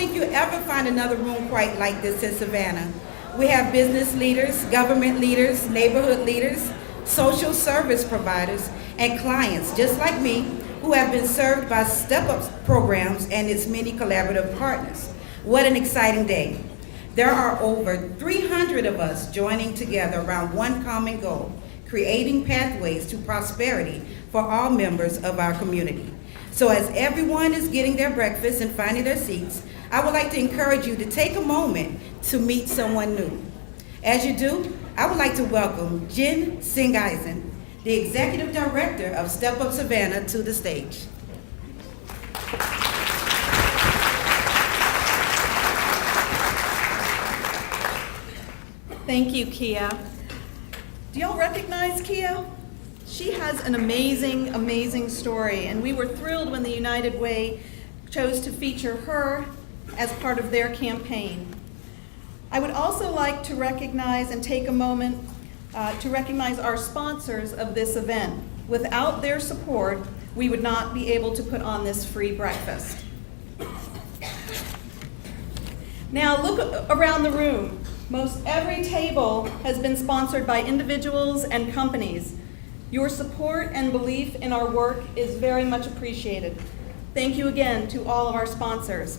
think you'll ever find another room quite like this in Savannah. We have business leaders, government leaders, neighborhood leaders, social service providers, and clients just like me who have been served by Step Up programs and its many collaborative partners. What an exciting day. There are over 300 of us joining together around one common goal, creating pathways to prosperity for all members of our community. So as everyone is getting their breakfast and finding their seats, I would like to encourage you to take a moment to meet someone new. As you do, I would like to welcome Jen Singeisen, the Executive Director of Step Up Savannah, to the stage. Thank you, Kia. Do y'all recognize Kia? She has an amazing, amazing story, and we were thrilled when the United Way chose to feature her as part of their campaign. I would also like to recognize and take a moment to recognize our sponsors of this event. Without their support, we would not be able to put on this free breakfast. Now look around the room. Most every table has been sponsored by individuals and companies. Your support and belief in our work is very much appreciated. Thank you again to all of our sponsors.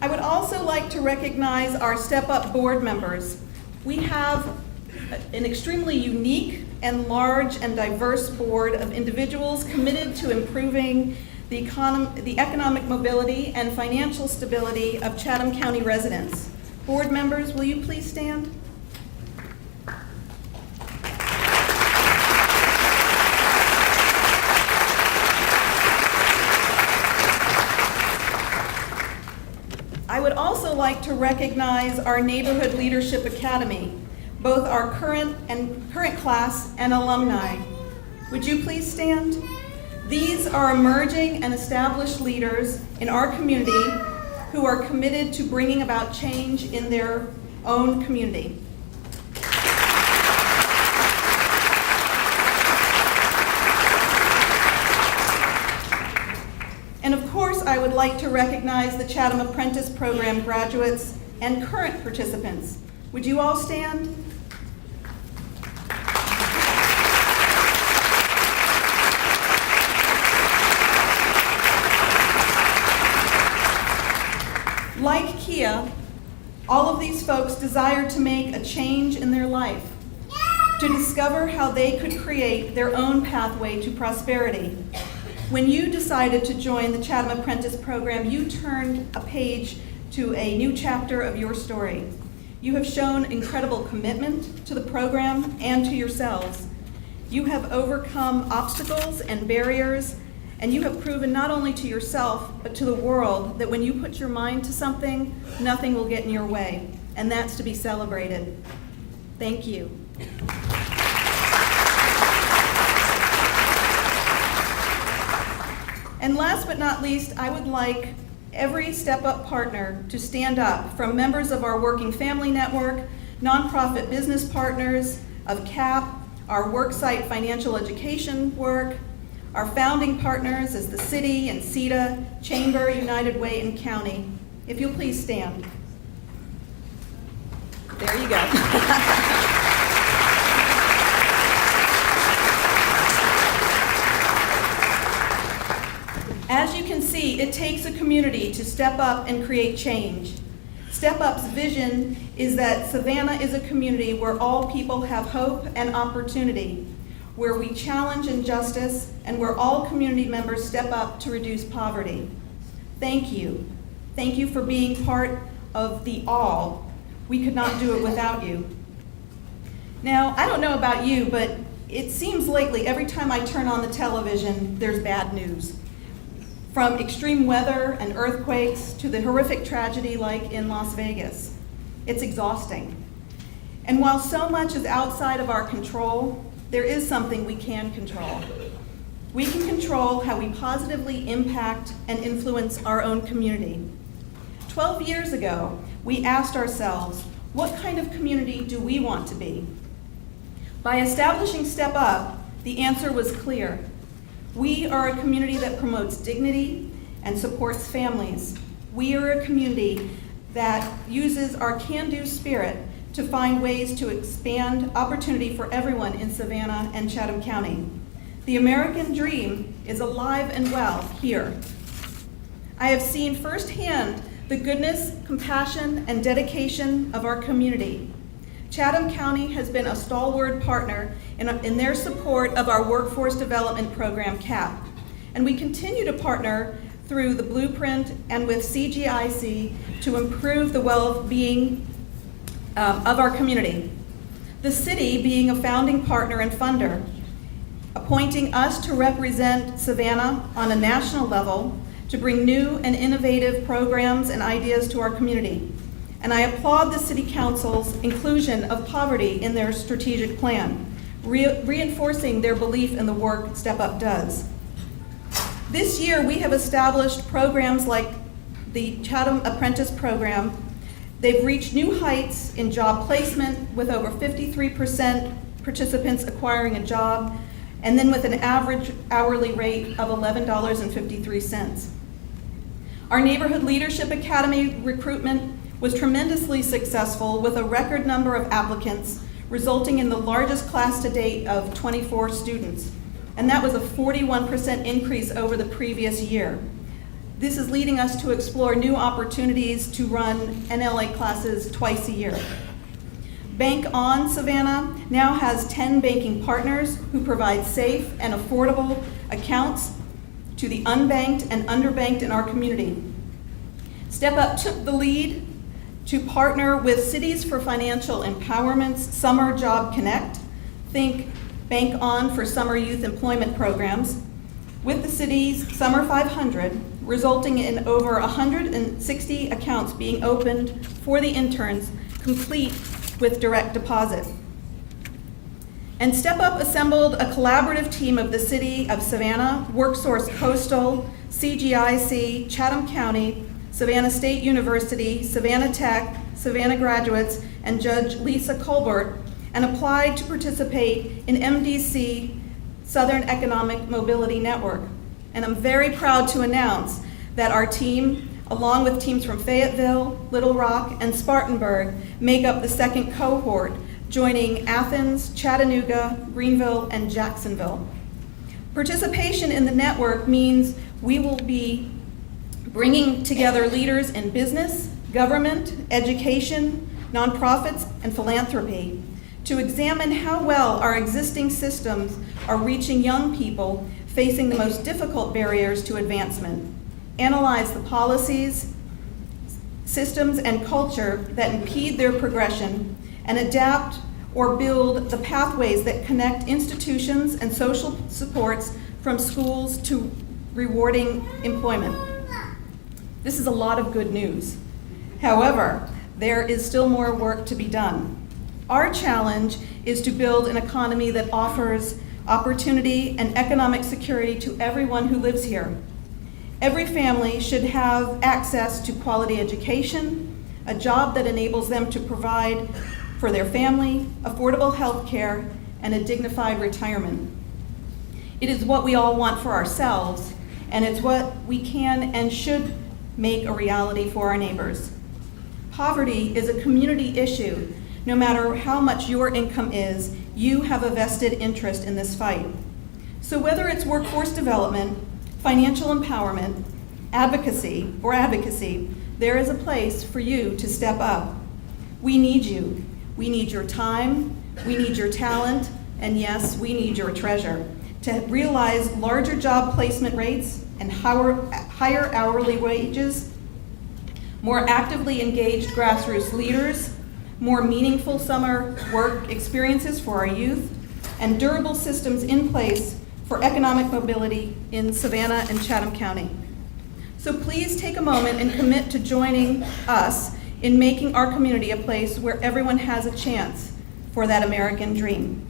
I would also like to recognize our Step Up board members. We have an extremely unique and large and diverse board of individuals committed to improving the economic mobility and financial stability of Chatham County residents. Board members, will you please stand? I would also like to recognize our Neighborhood Leadership Academy, both our current class and alumni. Would you please stand? These are emerging and established leaders in our community who are committed to bringing about change in their own community. And of course, I would like to recognize the Chatham Apprentice Program graduates and current participants. Would you all stand? Like Kia, all of these folks desired to make a change in their life, to discover how they could create their own pathway to prosperity. When you decided to join the Chatham Apprentice Program, you turned a page to a new chapter of your story. You have shown incredible commitment to the program and to yourselves. You have overcome obstacles and barriers, and you have proven not only to yourself, but to the world that when you put your mind to something, nothing will get in your way, and that's to be celebrated. Thank you. And last but not least, I would like every Step Up partner to stand up, from members of our Working Family Network, nonprofit business partners of CAP, our worksite financial education work, our founding partners is the city and CETA, Chamber, United Way, and County. If you'll please stand. There you go. As you can see, it takes a community to step up and create change. Step Up's vision is that Savannah is a community where all people have hope and opportunity, where we challenge injustice, and where all community members step up to reduce poverty. Thank you. Thank you for being part of the all. We could not do it without you. Now, I don't know about you, but it seems lately every time I turn on the television, there's bad news. From extreme weather and earthquakes to the horrific tragedy like in Las Vegas. It's exhausting. And while so much is outside of our control, there is something we can control. We can control how we positively impact and influence our own community. 12 years ago, we asked ourselves, what kind of community do we want to be? By establishing Step Up, the answer was clear. We are a community that promotes dignity and supports families. We are a community that uses our can-do spirit to find ways to expand opportunity for everyone in Savannah and Chatham County. The American dream is alive and well here. I have seen firsthand the goodness, compassion, and dedication of our community. Chatham County has been a stalwart partner in their support of our workforce development program, CAP. And we continue to partner through the Blueprint and with CGIC to improve the well-being of our community. The city being a founding partner and funder, appointing us to represent Savannah on a national level to bring new and innovative programs and ideas to our community. And I applaud the City Council's inclusion of poverty in their strategic plan, reinforcing their belief in the work Step Up does. This year, we have established programs like the Chatham Apprentice Program. They've reached new heights in job placement with over 53% participants acquiring a job, and then with an average hourly rate of $11.53. Our Neighborhood Leadership Academy recruitment was tremendously successful with a record number of applicants, resulting in the largest class to date of 24 students. And that was a 41% increase over the previous year. This is leading us to explore new opportunities to run NLA classes twice a year. Bank On Savannah now has 10 banking partners who provide safe and affordable accounts to the unbanked and underbanked in our community. Step Up took the lead to partner with Cities for Financial Empowerment's Summer Job Connect, think Bank On for summer youth employment programs, with the city's Summer 500, resulting in over 160 accounts being opened for the interns, complete with direct deposit. And Step Up assembled a collaborative team of the City of Savannah, WorkSource Coastal, CGIC, Chatham County, Savannah State University, Savannah Tech, Savannah Graduates, and Judge Lisa Colbert, and applied to participate in MDC Southern Economic Mobility Network. And I'm very proud to announce that our team, along with teams from Fayetteville, Little Rock, and Spartanburg, make up the second cohort, joining Athens, Chattanooga, Greenville, and Jacksonville. Participation in the network means we will be bringing together leaders in business, government, education, nonprofits, and philanthropy to examine how well our existing systems are reaching young people facing the most difficult barriers to advancement, analyze the policies, systems, and culture that impede their progression, and adapt or build the pathways that connect institutions and social supports from schools to rewarding employment. This is a lot of good news. However, there is still more work to be done. Our challenge is to build an economy that offers opportunity and economic security to everyone who lives here. Every family should have access to quality education, a job that enables them to provide for their family, affordable health care, and a dignified retirement. It is what we all want for ourselves, and it's what we can and should make a reality for our neighbors. Poverty is a community issue. No matter how much your income is, you have a vested interest in this fight. So whether it's workforce development, financial empowerment, advocacy, there is a place for you to step up. We need you. We need your time, we need your talent, and yes, we need your treasure to realize larger job placement rates and higher hourly wages, more actively engaged grassroots leaders, more meaningful summer work experiences for our youth, and durable systems in place for economic mobility in Savannah and Chatham County. So please take a moment and commit to joining us in making our community a place where everyone has a chance for that American dream.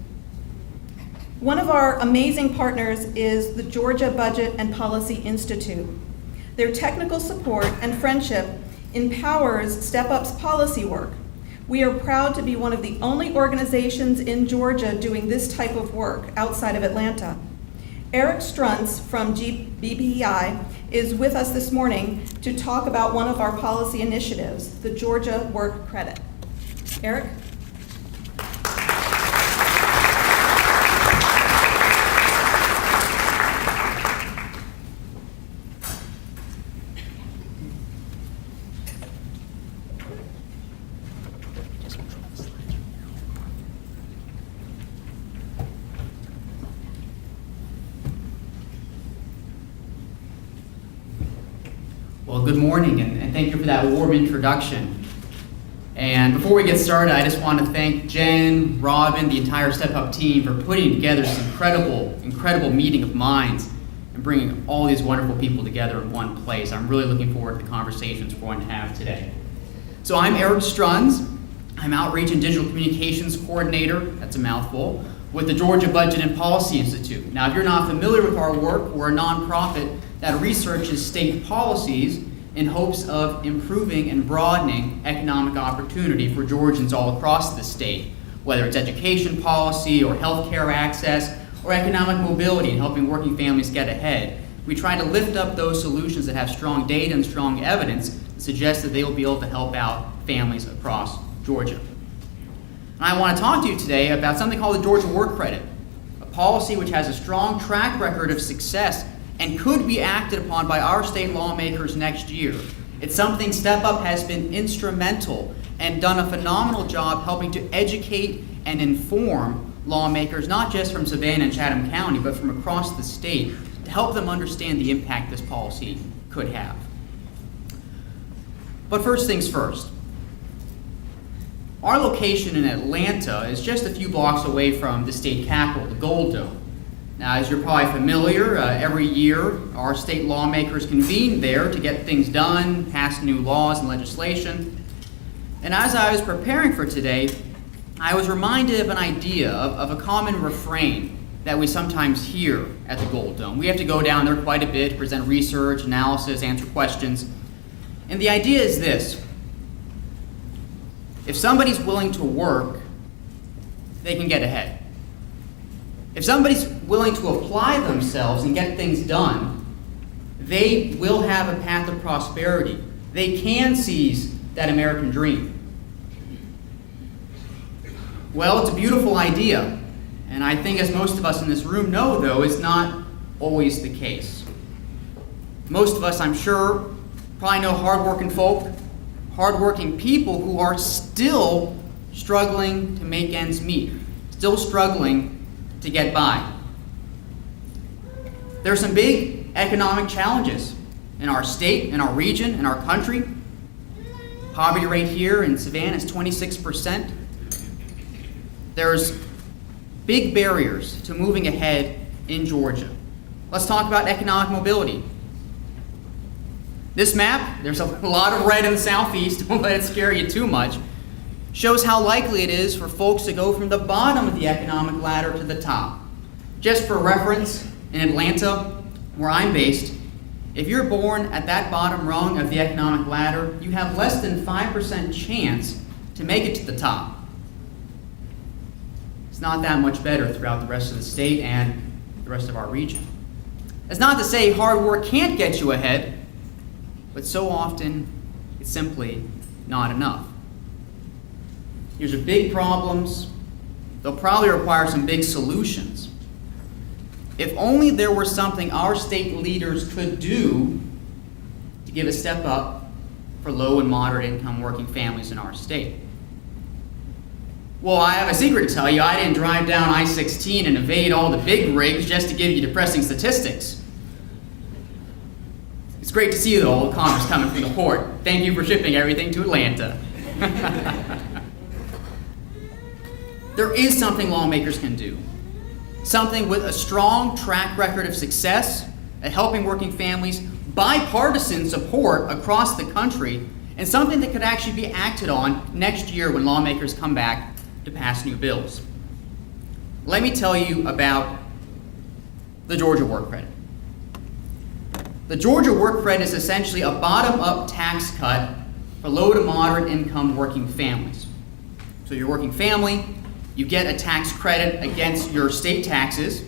One of our amazing partners is the Georgia Budget and Policy Institute. Their technical support and friendship empowers Step Up's policy work, We are proud to be one of the only organizations in Georgia doing this type of work outside of Atlanta. Eric Struntz from BBEI is with us this morning to talk about one of our policy initiatives, the Georgia Work Credit. Eric? Well, good morning, and thank you for that warm introduction. And before we get started, I just want to thank Jen, Robin, the entire Step Up team for putting together this incredible meeting of minds and bringing all these wonderful people together in one place. I'm really looking forward to the conversations we're going to have today. So I'm Eric Struntz. I'm Outreach and Digital Communications Coordinator, that's a mouthful, with the Georgia Budget and Policy Institute. Now, if you're not familiar with our work, we're a nonprofit that researches state policies in hopes of improving and broadening economic opportunity for Georgians all across the state, whether it's education policy or healthcare access or economic mobility and helping working families get ahead. We try to lift up those solutions that have strong data and strong evidence that suggest that they will be able to help out families across Georgia. And I want to talk to you today about something called the Georgia Work Credit, a policy which has a strong track record of success and could be acted upon by our state lawmakers next year. It's something Step Up has been instrumental and done a phenomenal job helping to educate and inform lawmakers, not just from Savannah and Chatham County, but from across the state, to help them understand the impact this policy could have. But first things first. Our location in Atlanta is just a few blocks away from the state capitol, the Gold Dome. Now, as you're probably familiar, every year our state lawmakers convene there to get things done, pass new laws and legislation. And as I was preparing for today, I was reminded of an idea, of a common refrain that we sometimes hear at the Gold Dome. We have to go down there quite a bit to present research, analysis, answer questions. And the idea is this: if somebody's willing to work, they can get ahead. If somebody's willing to apply themselves and get things done, they will have a path of prosperity. They can seize that American dream. Well, it's a beautiful idea, and I think, as most of us in this room know, though, it's not always the case. Most of us, I'm sure, probably know hardworking folk, hardworking people who are still struggling to make ends meet, still struggling to get by. There are some big economic challenges in our state, in our region, in our country. Poverty rate here in Savannah is 26%. There's big barriers to moving ahead in Georgia. Let's talk about economic mobility. This map, there's a lot of red in the southeast, don't let it scare you too much, shows how likely it is for folks to go from the bottom of the economic ladder to the top. Just for reference, in Atlanta, where I'm based, if you're born at that bottom rung of the economic ladder, you have less than 5% chance to make it to the top. It's not that much better throughout the rest of the state and the rest of our region. That's not to say hard work can't get you ahead, but so often it's simply not enough. These are big problems. They'll probably require some big solutions. If only there were something our state leaders could do to give a step up for low and moderate income working families in our state. Well, I have a secret to tell you. I didn't drive down I-16 and evade all the big rigs just to give you depressing statistics. It's great to see all the commerce coming from the port. Thank you for shipping everything to Atlanta. There is something lawmakers can do. Something with a strong track record of success at helping working families, bipartisan support across the country, and something that could actually be acted on next year when lawmakers come back to pass new bills. Let me tell you about the Georgia Work Credit. The Georgia Work Credit is essentially a bottom-up tax cut for low to moderate income working families. So you're a working family, you get a tax credit against your state taxes,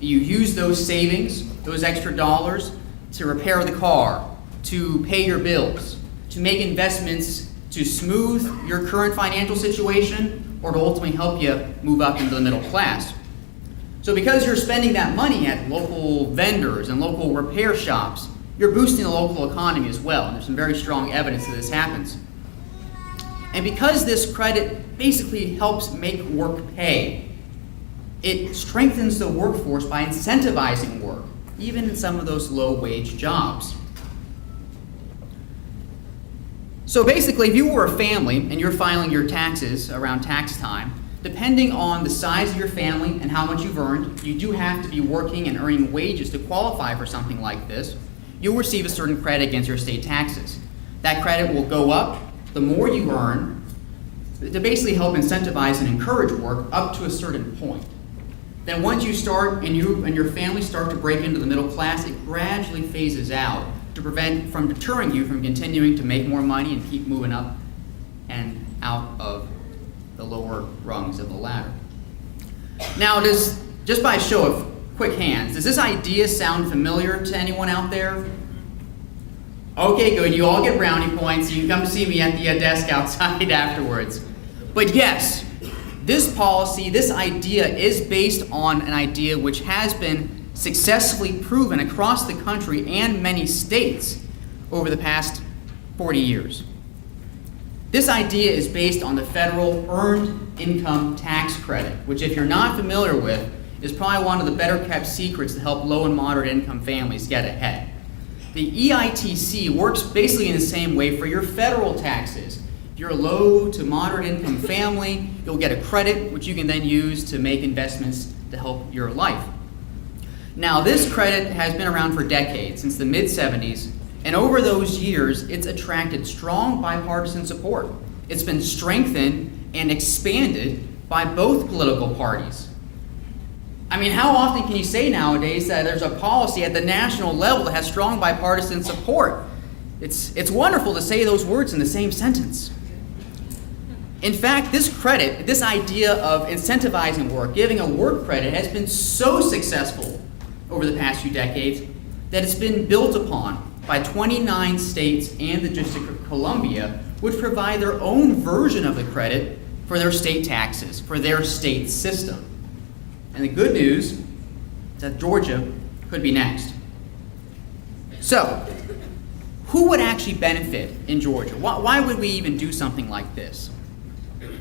you use those savings, those extra dollars, to repair the car, to pay your bills, to make investments to smooth your current financial situation, or to ultimately help you move up into the middle class. So because you're spending that money at local vendors and local repair shops, you're boosting the local economy as well. And there's some very strong evidence that this happens. And because this credit basically helps make work pay, it strengthens the workforce by incentivizing work, even in some of those low-wage jobs. So basically, if you were a family and you're filing your taxes around tax time, depending on the size of your family and how much you've earned, you do have to be working and earning wages to qualify for something like this. You'll receive a certain credit against your state taxes. That credit will go up the more you earn to basically help incentivize and encourage work up to a certain point. Then once you start and you and your family start to break into the middle class, it gradually phases out to prevent from deterring you from continuing to make more money and keep moving up and out of the lower rungs of the ladder. Now, just by a show of quick hands, does this idea sound familiar to anyone out there? Okay, good. You all get brownie points. You can come see me at the desk outside afterwards. But yes, this policy, this idea is based on an idea which has been successfully proven across the country and many states over the past 40 years. This idea is based on the federal Earned Income Tax Credit, which, if you're not familiar with, is probably one of the better kept secrets to help low and moderate income families get ahead. The EITC works basically in the same way for your federal taxes. If you're a low to moderate income family, you'll get a credit which you can then use to make investments to help your life. Now, this credit has been around for decades, since the mid-70s, and over those years, it's attracted strong bipartisan support. It's been strengthened and expanded by both political parties. I mean, how often can you say nowadays that there's a policy at the national level that has strong bipartisan support? It's wonderful to say those words in the same sentence. In fact, this credit, this idea of incentivizing work, giving a work credit, has been so successful over the past few decades that it's been built upon by 29 states and the District of Columbia, which provide their own version of the credit for their state taxes, for their state system. And the good news is that Georgia could be next. So, who would actually benefit in Georgia? Why would we even do something like this?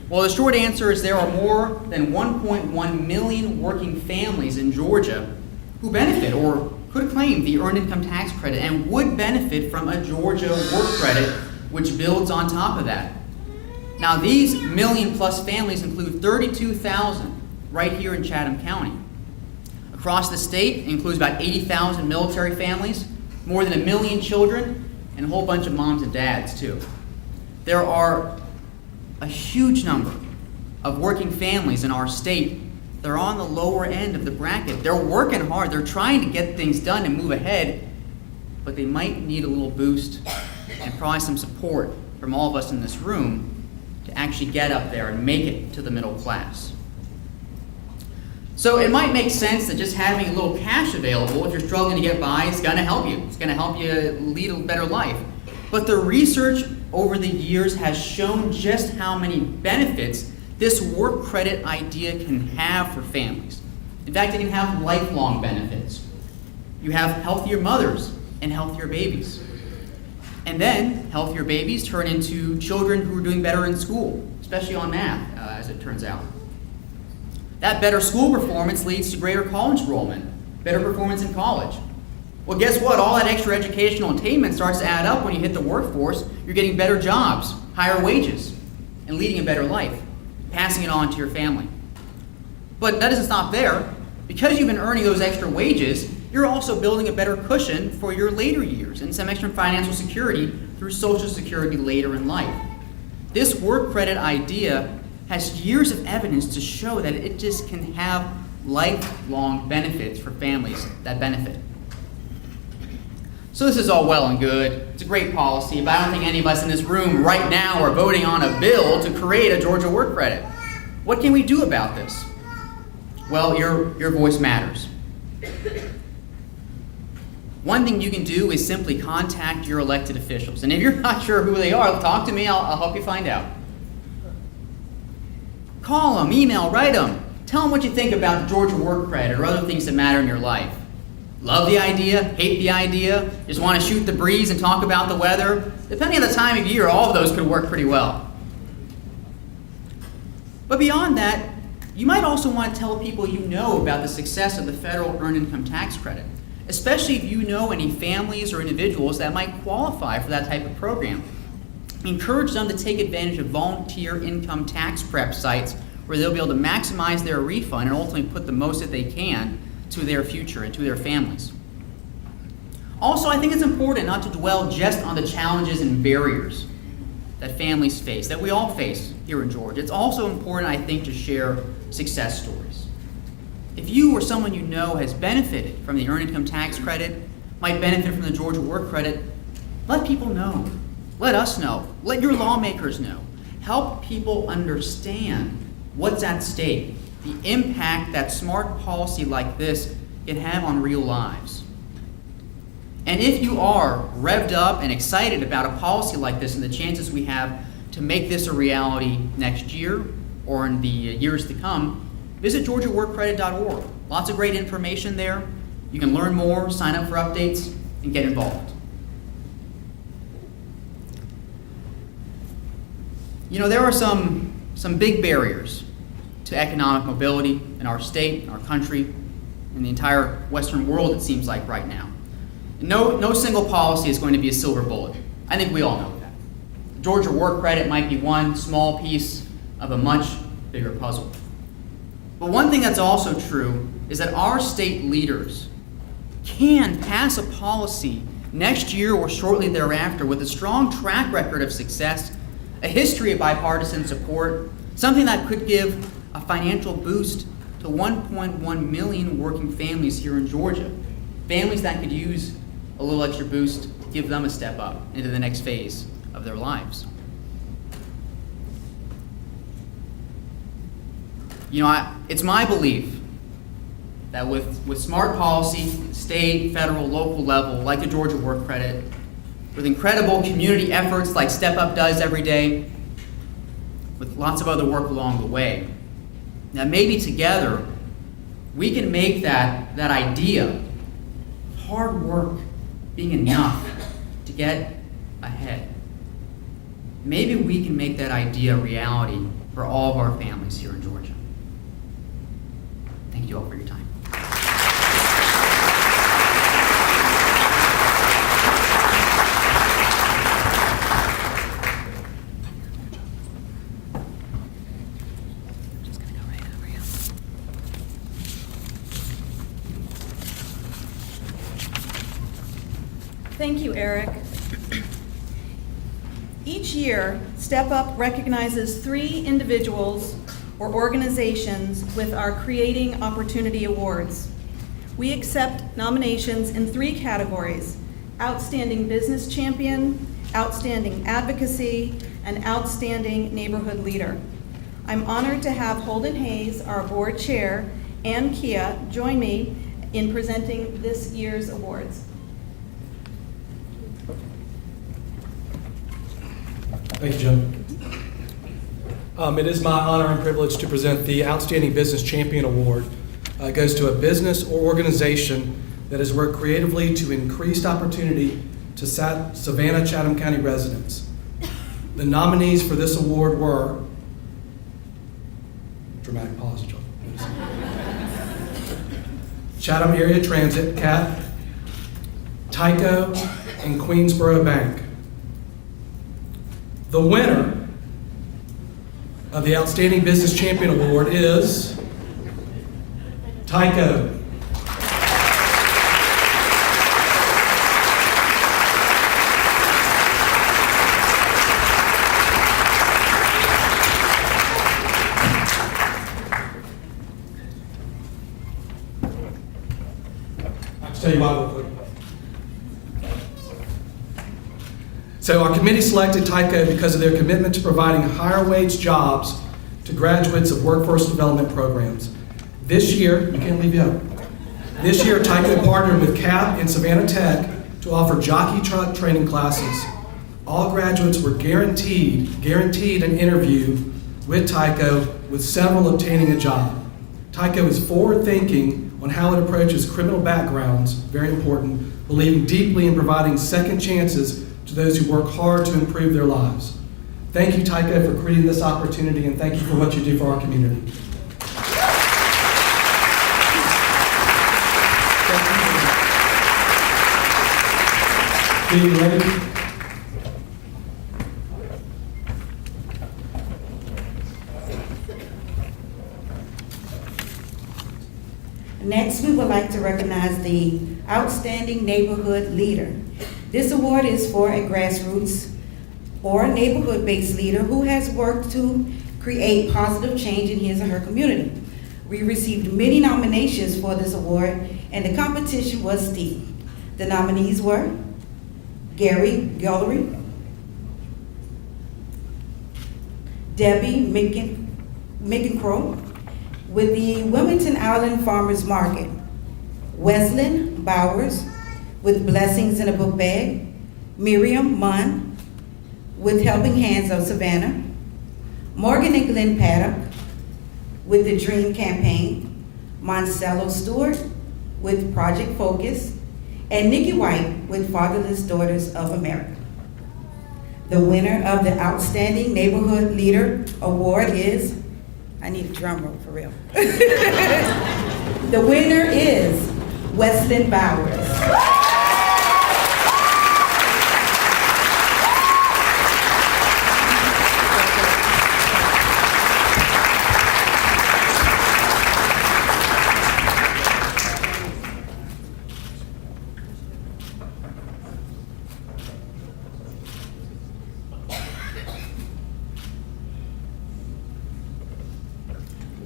Well, the short answer is there are more than 1.1 million working families in Georgia who benefit or could claim the Earned Income Tax Credit and would benefit from a Georgia work credit, which builds on top of that. Now, these million-plus families include 32,000 right here in Chatham County. Across the state, it includes about 80,000 military families, more than 1 million children, and a whole bunch of moms and dads, too. There are a huge number of working families in our state. They're on the lower end of the bracket. They're working hard. They're trying to get things done and move ahead, but they might need a little boost and probably some support from all of us in this room to actually get up there and make it to the middle class. So it might make sense that just having a little cash available if you're struggling to get by is going to help you. It's going to help you lead a better life. But the research over the years has shown just how many benefits this work credit idea can have for families. In fact, it can have lifelong benefits. You have healthier mothers and healthier babies. And then healthier babies turn into children who are doing better in school, especially on math, as it turns out. That better school performance leads to greater college enrollment, better performance in college. Well, guess what? All that extra educational attainment starts to add up when you hit the workforce. You're getting better jobs, higher wages, and leading a better life, passing it on to your family. But that doesn't stop there. Because you've been earning those extra wages, you're also building a better cushion for your later years and some extra financial security through Social Security later in life. This work credit idea has years of evidence to show that it just can have lifelong benefits for families that benefit. So this is all well and good. It's a great policy, but I don't think any of us in this room right now are voting on a bill to create a Georgia work credit. What can we do about this? Well, your voice matters. One thing you can do is simply contact your elected officials. And if you're not sure who they are, talk to me. I'll help you find out. Call them, email, write them. Tell them what you think about the Georgia work credit or other things that matter in your life. Love the idea, hate the idea, just want to shoot the breeze and talk about the weather. Depending on the time of year, all of those could work pretty well. But beyond that, you might also want to tell people you know about the success of the federal earned income tax credit, especially if you know any families or individuals that might qualify for that type of program. Encourage them to take advantage of volunteer income tax prep sites where they'll be able to maximize their refund and ultimately put the most that they can to their future and to their families. Also, I think it's important not to dwell just on the challenges and barriers that families face, that we all face here in Georgia. It's also important, I think, to share success stories. If you or someone you know has benefited from the earned income tax credit, might benefit from the Georgia work credit, let people know. Let us know. Let your lawmakers know. Help people understand what's at stake, the impact that smart policy like this can have on real lives. And if you are revved up and excited about a policy like this and the chances we have to make this a reality next year or in the years to come, visit georgiaworkcredit.org. Lots of great information there. You can learn more, sign up for updates, and get involved. You know, there are some big barriers to economic mobility in our state, in our country, in the entire Western world, it seems like right now. No single policy is going to be a silver bullet. I think we all know that. The Georgia work credit might be one small piece of a much bigger puzzle. But one thing that's also true is that our state leaders can pass a policy next year or shortly thereafter with a strong track record of success, a history of bipartisan support, something that could give a financial boost to 1.1 million working families here in Georgia. Families that could use a little extra boost to give them a step up into the next phase of their lives. You know, it's my belief that with smart policy, state, federal, local level, like the Georgia work credit, with incredible community efforts like Step Up does every day, with lots of other work along the way, that maybe together we can make that idea of hard work being enough to get ahead. Maybe we can make that idea a reality for all of our families here in Georgia. Thank you all for your time. Thank you, Eric. Each year, Step Up recognizes 3 individuals or organizations with our Creating Opportunity Awards. We accept nominations in 3 categories: Outstanding Business Champion, Outstanding Advocacy, and Outstanding Neighborhood Leader. I'm honored to have Holden Hayes, our board chair, and Kia join me in presenting this year's awards. Thank you, Jim. It is my honor and privilege to present the Outstanding Business Champion Award. It goes to a business or organization that has worked creatively to increase opportunity to Savannah, Chatham County residents. The nominees for this award were, dramatic pause, John. Chatham Area Transit, CAT, Tyco, and Queensboro Bank. The winner of the Outstanding Business Champion Award is Tyco. I'll tell you why real quick. So our committee selected Tyco because of their commitment to providing higher wage jobs to graduates of workforce development programs. This year, you can't leave yet. This year, Tyco partnered with CAP and Savannah Tech to offer jockey truck training classes. All graduates were guaranteed an interview with Tyco, with several obtaining a job. Tyco is forward-thinking on how it approaches criminal backgrounds, very important, believing deeply in providing second chances to those who work hard to improve their lives. Thank you, Tyco, for creating this opportunity, and thank you for what you do for our community. Being ready. Next, we would like to recognize the Outstanding Neighborhood Leader. This award is for a grassroots or neighborhood-based leader who has worked to create positive change in his or her community. We received many nominations for this award, and the competition was steep. The nominees were Gary Guillory, Debbie McEncrow with the Wilmington Island Farmers Market, Weslyn Bowers with Blessings in a Book Bag, Miriam Munn with Helping Hands of Savannah, Morgan and Glenn Paddock with the Dream Campaign, Moncello Stewart with Project Focus, and Nikki White with Fatherless Daughters of America. The winner of the Outstanding Neighborhood Leader Award is, I need a drum roll for real. The winner is Weslyn Bowers.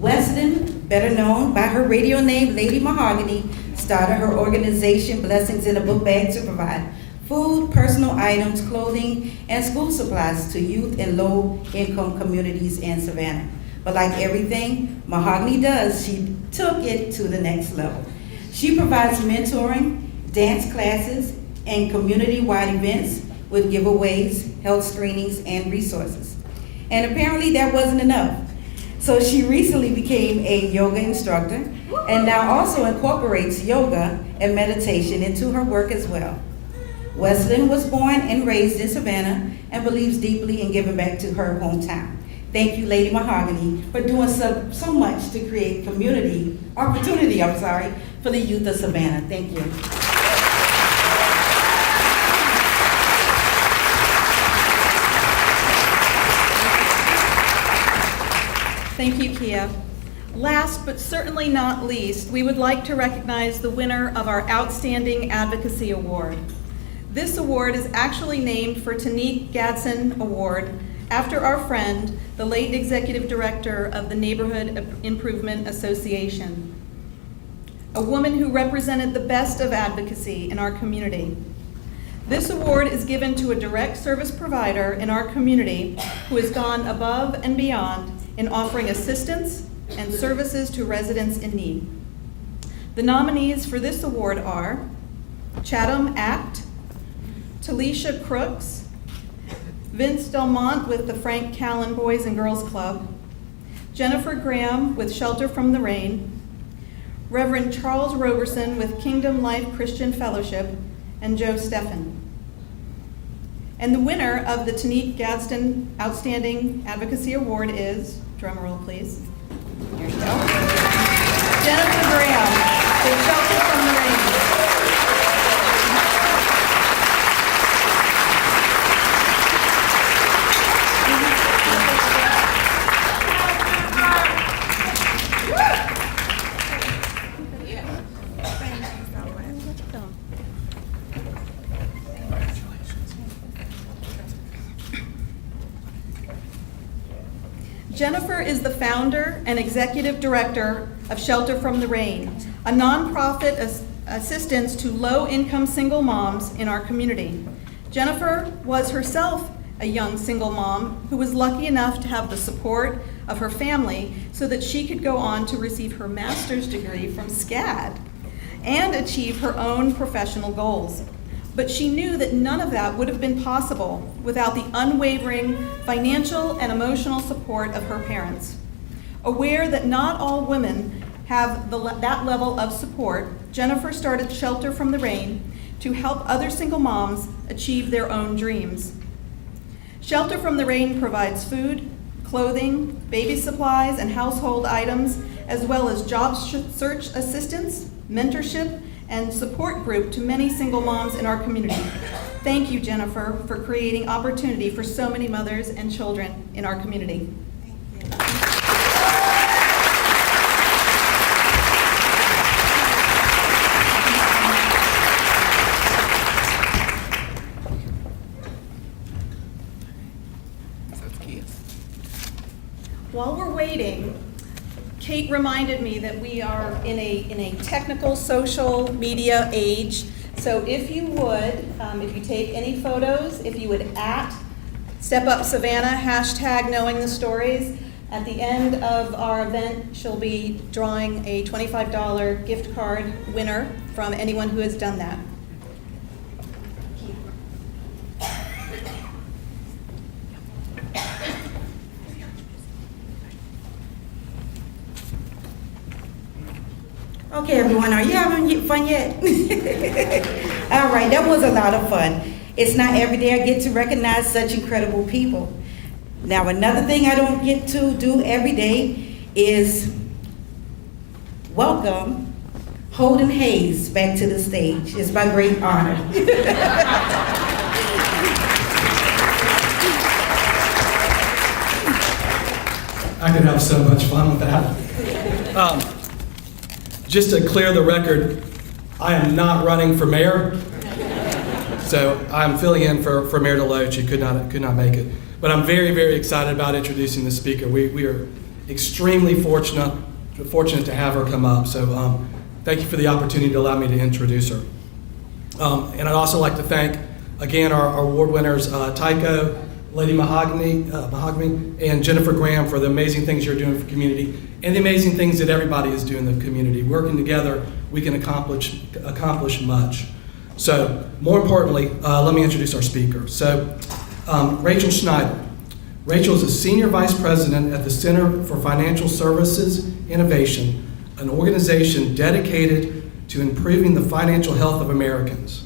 Weslyn, better known by her radio name Lady Mahogany, started her organization Blessings in a Book Bag to provide food, personal items, clothing, and school supplies to youth in low-income communities in Savannah. But like everything Mahogany does, she took it to the next level. She provides mentoring, dance classes, and community-wide events with giveaways, health screenings, and resources. And apparently that wasn't enough. So she recently became a yoga instructor and now also incorporates yoga and meditation into her work as well. Weslyn was born and raised in Savannah and believes deeply in giving back to her hometown. Thank you, Lady Mahogany, for doing so much to create opportunity for the youth of Savannah. Thank you. Thank you, Kia. Last but certainly not least, we would like to recognize the winner of our Outstanding Advocacy Award. This award is actually named for Tanique Gadsden Award after our friend, the late Executive Director of the Neighborhood Improvement Association, a woman who represented the best of advocacy in our community. This award is given to a direct service provider in our community who has gone above and beyond in offering assistance and services to residents in need. The nominees for this award are Chatham Act, Talisha Crooks, Vince Delmont with the Frank Callan Boys and Girls Club, Jennifer Graham with Shelter from the Rain, Reverend Charles Roberson with Kingdom Life Christian Fellowship, and Joe Steffen. And the winner of the Tanique Gadsden Outstanding Advocacy Award is, drum roll please, here you go, Jennifer Graham with Shelter from the Rain. Jennifer is the founder and executive director of Shelter from the Rain, a nonprofit assistance to low-income single moms in our community. Jennifer was herself a young single mom who was lucky enough to have the support of her family so that she could go on to receive her master's degree from SCAD and achieve her own professional goals. But she knew that none of that would have been possible without the unwavering financial and emotional support of her parents. Aware that not all women have that level of support, Jennifer started Shelter from the Rain to help other single moms achieve their own dreams. Shelter from the Rain provides food, clothing, baby supplies, and household items, as well as job search assistance, mentorship, and support group to many single moms in our community. Thank you, Jennifer, for creating opportunity for so many mothers and children in our community. While we're waiting, Kate reminded me that we are in a technical social media age. So if you would, if you take any photos, if you would @ Step Up Savannah, #knowing the stories. At the end of our event, she'll be drawing a $25 gift card winner from anyone who has done that. Okay, everyone, are you having fun yet? All right, that was a lot of fun. It's not every day I get to recognize such incredible people. Now, another thing I don't get to do every day is welcome Holden Hayes back to the stage. It's my great honor. I could have so much fun with that. Just to clear the record, I am not running for mayor. So I'm filling in for Mayor Deloach, who could not make it. But I'm very, very excited about introducing the speaker. We are extremely fortunate to have her come up. So thank you for the opportunity to allow me to introduce her. And I'd also like to thank, again, our award winners, Tycho, Lady Mahogany, and Jennifer Graham for the amazing things you're doing for the community and the amazing things that everybody is doing in the community. Working together, we can accomplish much. So, more importantly, let me introduce our speaker. So, Rachel Schneider. Rachel is a Senior Vice President at the Center for Financial Services Innovation, an organization dedicated to improving the financial health of Americans.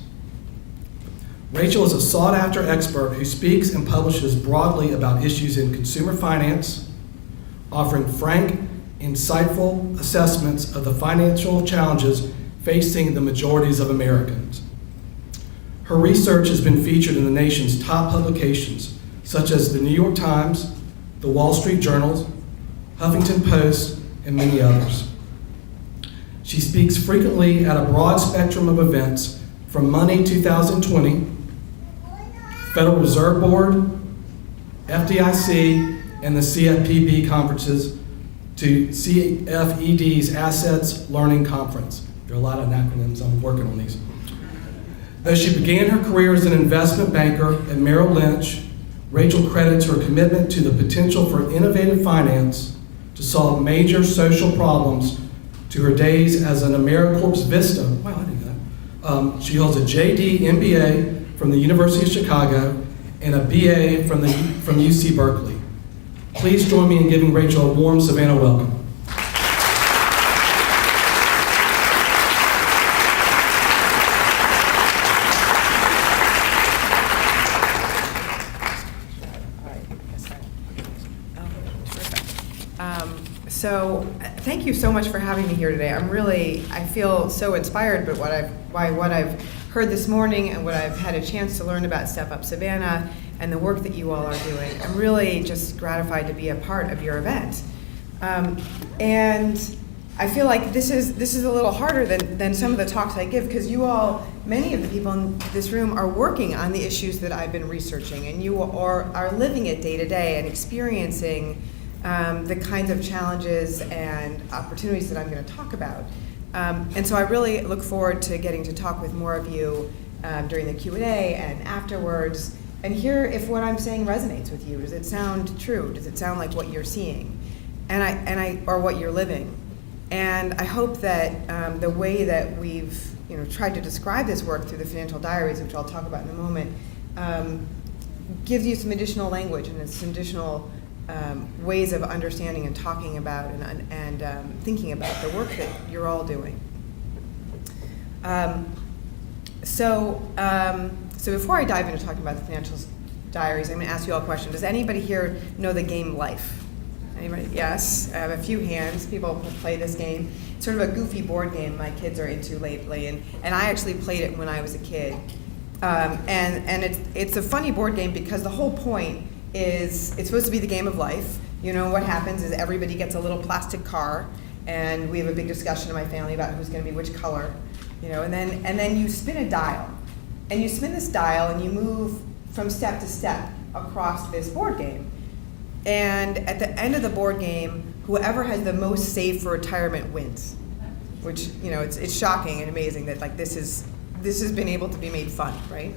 Rachel is a sought-after expert who speaks and publishes broadly about issues in consumer finance, offering frank, insightful assessments of the financial challenges facing the majorities of Americans. Her research has been featured in the nation's top publications, such as the New York Times, the Wall Street Journal, Huffington Post, and many others. She speaks frequently at a broad spectrum of events, from Money 2020, Federal Reserve Board, FDIC, and the CFPB conferences, to CFED's Assets Learning Conference. There are a lot of acronyms, I'm working on these. Though she began her career as an investment banker at Merrill Lynch, Rachel credits her commitment to the potential for innovative finance to solve major social problems to her days as an AmeriCorps Vista. Wow, I didn't know that. She holds a JD MBA from the University of Chicago and a BA from UC Berkeley. Please join me in giving Rachel a warm Savannah welcome. So thank you so much for having me here today. I feel so inspired by what I've heard this morning and what I've had a chance to learn about Step Up Savannah and the work that you all are doing. I'm really just gratified to be a part of your event. And I feel like this is a little harder than some of the talks I give, because you all, many of the people in this room, are working on the issues that I've been researching, and you are living it day to day and experiencing the kinds of challenges and opportunities that I'm going to talk about. And so I really look forward to getting to talk with more of you during the Q&A and afterwards, and hear if what I'm saying resonates with you. Does it sound true? Does it sound like what you're seeing, or what you're living? And I hope that the way that we've tried to describe this work through the financial diaries, which I'll talk about in a moment, gives you some additional language and some additional ways of understanding and talking about and thinking about the work that you're all doing. So before I dive into talking about the financial diaries, I'm going to ask you all a question. Does anybody here know the game Life? Anybody? Yes, I have a few hands. People play this game. It's sort of a goofy board game my kids are into lately, and I actually played it when I was a kid. And it's a funny board game because the whole point is it's supposed to be the game of life. What happens is everybody gets a little plastic car, and we have a big discussion in my family about who's going to be which color, and then you spin a dial, and you spin this dial and you move from step to step across this board game. And at the end of the board game, whoever has the most saved for retirement wins, which it's shocking and amazing that this has been able to be made fun, right?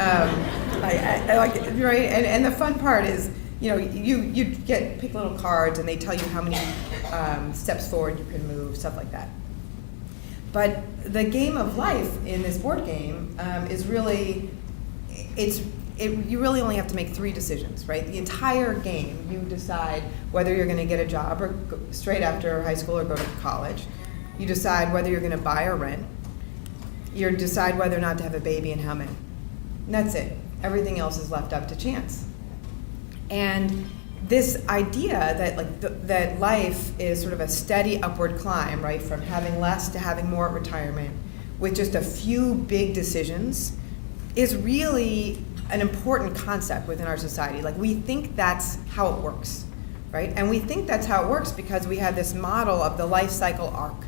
I like it, right? And the fun part is, you pick little cards and they tell you how many steps forward you can move, stuff like that. But the game of life in this board game is really, you really only have to make 3 decisions, right? The entire game, you decide whether you're going to get a job or go straight after high school or go to college. You decide whether you're going to buy or rent. You decide whether or not to have a baby and how many. And that's it. Everything else is left up to chance. And this idea that that life is sort of a steady upward climb, right, from having less to having more at retirement, with just a few big decisions, is really an important concept within our society. We think that's how it works, right? And we think that's how it works because we have this model of the life cycle arc,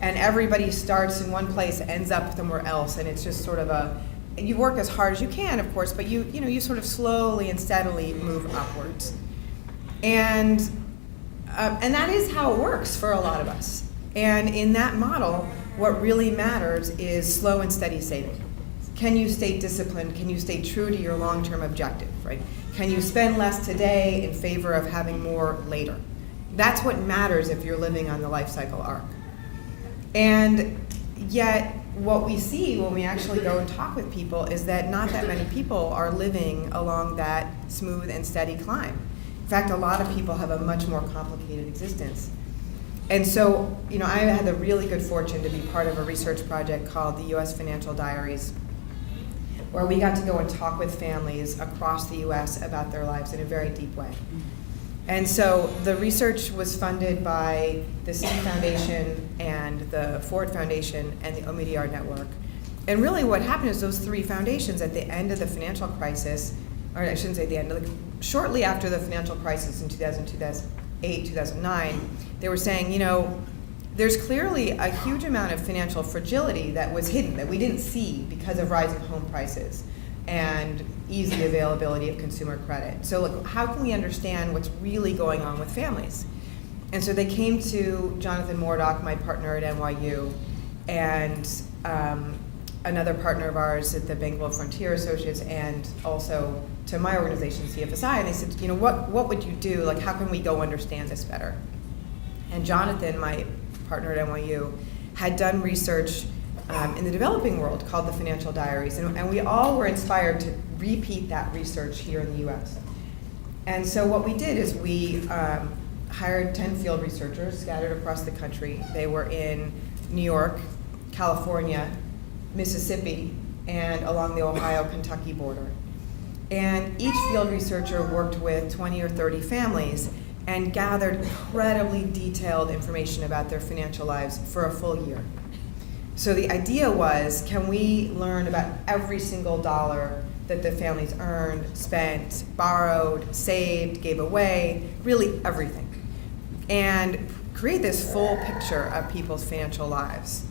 and everybody starts in one place, ends up somewhere else, and it's just sort of you work as hard as you can, of course, but you sort of slowly and steadily move upwards. And that is how it works for a lot of us. And in that model, what really matters is slow and steady saving. Can you stay disciplined? Can you stay true to your long-term objective, right? Can you spend less today in favor of having more later? That's what matters if you're living on the life cycle arc. And yet, what we see when we actually go and talk with people is that not that many people are living along that smooth and steady climb. In fact, a lot of people have a much more complicated existence. And so, I had the really good fortune to be part of a research project called the U.S. Financial Diaries, where we got to go and talk with families across the U.S. about their lives in a very deep way. And so the research was funded by the Citi Foundation and the Ford Foundation and the Omidyar Network. And really what happened is those 3 foundations at the end of the financial crisis, or I shouldn't say the end, shortly after the financial crisis in 2008, 2009, they were saying, there's clearly a huge amount of financial fragility that was hidden, that we didn't see because of rising home prices and easy availability of consumer credit. So look, how can we understand what's really going on with families? And so they came to Jonathan Mordock, my partner at NYU, and another partner of ours at the Bankable Frontier Associates, and also to my organization, CFSI, and they said, what would you do? How can we go understand this better? And Jonathan, my partner at NYU, had done research in the developing world called the Financial Diaries, and we all were inspired to repeat that research here in the US. And so what we did is we hired 10 field researchers scattered across the country. They were in New York, California, Mississippi, and along the Ohio-Kentucky border. And each field researcher worked with 20 or 30 families and gathered incredibly detailed information about their financial lives for a full year. So the idea was, can we learn about every single dollar that the families earned, spent, borrowed, saved, gave away, really everything, and create this full picture of people's financial lives.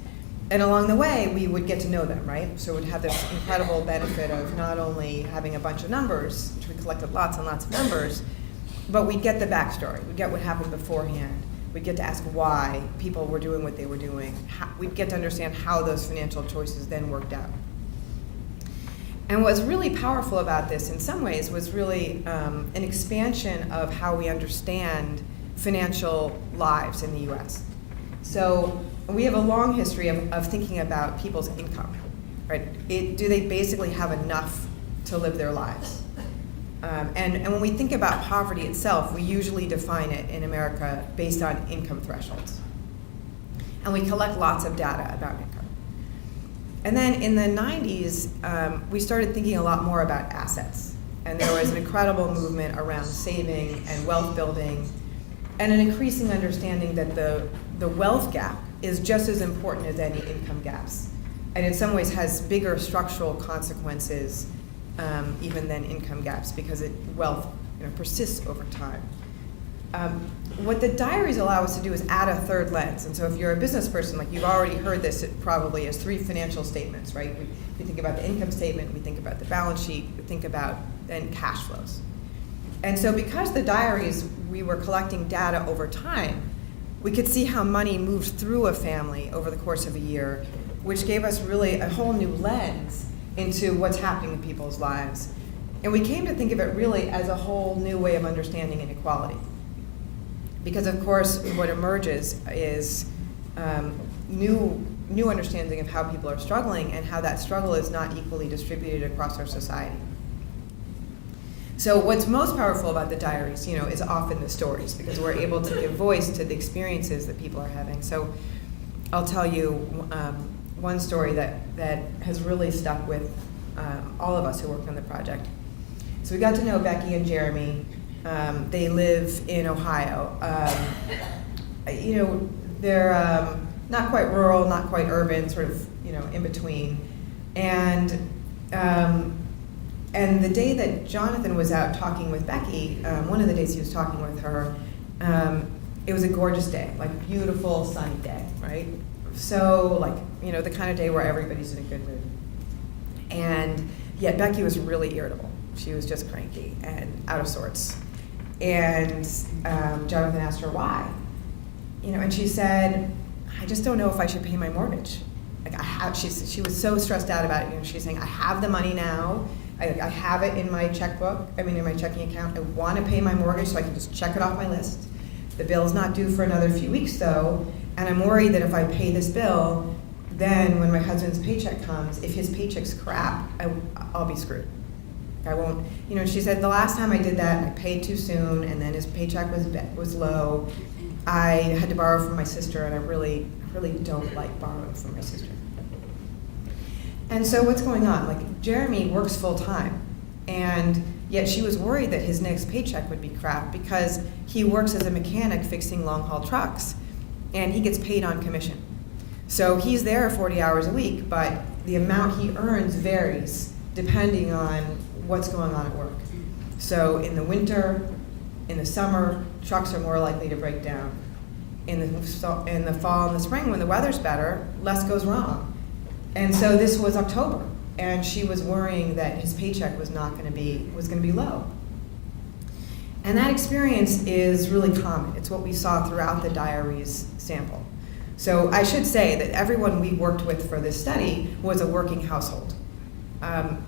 And along the way, we would get to know them, right? So we'd have this incredible benefit of not only having a bunch of numbers, which we collected lots and lots of numbers, but we'd get the backstory. We'd get what happened beforehand. We'd get to ask why people were doing what they were doing. We'd get to understand how those financial choices then worked out. And what's really powerful about this in some ways was really an expansion of how we understand financial lives in the US. So we have a long history of thinking about people's income, right? Do they basically have enough to live their lives? And when we think about poverty itself, we usually define it in America based on income thresholds. And we collect lots of data about income. And then in the 90s, we started thinking a lot more about assets. And there was an incredible movement around saving and wealth building, and an increasing understanding that the wealth gap is just as important as any income gaps. And in some ways has bigger structural consequences even than income gaps, because wealth persists over time. What the diaries allow us to do is add a third lens. And so if you're a business person, like you've already heard this probably as 3 financial statements, right? We think about the income statement, we think about the balance sheet, we think about then cash flows. And so because the diaries, we were collecting data over time, we could see how money moved through a family over the course of a year, which gave us really a whole new lens into what's happening in people's lives. And we came to think of it really as a whole new way of understanding inequality. Because of course, what emerges is new understanding of how people are struggling and how that struggle is not equally distributed across our society. So what's most powerful about the diaries, is often the stories, because we're able to give voice to the experiences that people are having. So I'll tell you one story that has really stuck with all of us who worked on the project. So we got to know Becky and Jeremy. They live in Ohio. They're not quite rural, not quite urban, sort of, in between. And the day that Jonathan was out talking with Becky, one of the days he was talking with her, it was a gorgeous day, like beautiful sunny day, right? So the kind of day where everybody's in a good mood. And yet Becky was really irritable. She was just cranky and out of sorts. And Jonathan asked her why. And she said, I just don't know if I should pay my mortgage. She was so stressed out about it. She's saying, I have the money now. I have it in my in my checking account. I want to pay my mortgage so I can just check it off my list. The bill's not due for another few weeks though, and I'm worried that if I pay this bill, then when my husband's paycheck comes, if his paycheck's crap, I'll be screwed. I won't, she said the last time I did that, I paid too soon, and then his paycheck was low. I had to borrow from my sister, and I really don't like borrowing from my sister. And so what's going on? Jeremy works full time, and yet she was worried that his next paycheck would be crap because he works as a mechanic fixing long-haul trucks, and he gets paid on commission. So he's there 40 hours a week, but the amount he earns varies depending on what's going on at work. So in the winter, in the summer, trucks are more likely to break down. In the fall and the spring, when the weather's better, less goes wrong. And so this was October, and she was worrying that his paycheck was going to be low. And that experience is really common. It's what we saw throughout the diaries sample. So I should say that everyone we worked with for this study was a working household.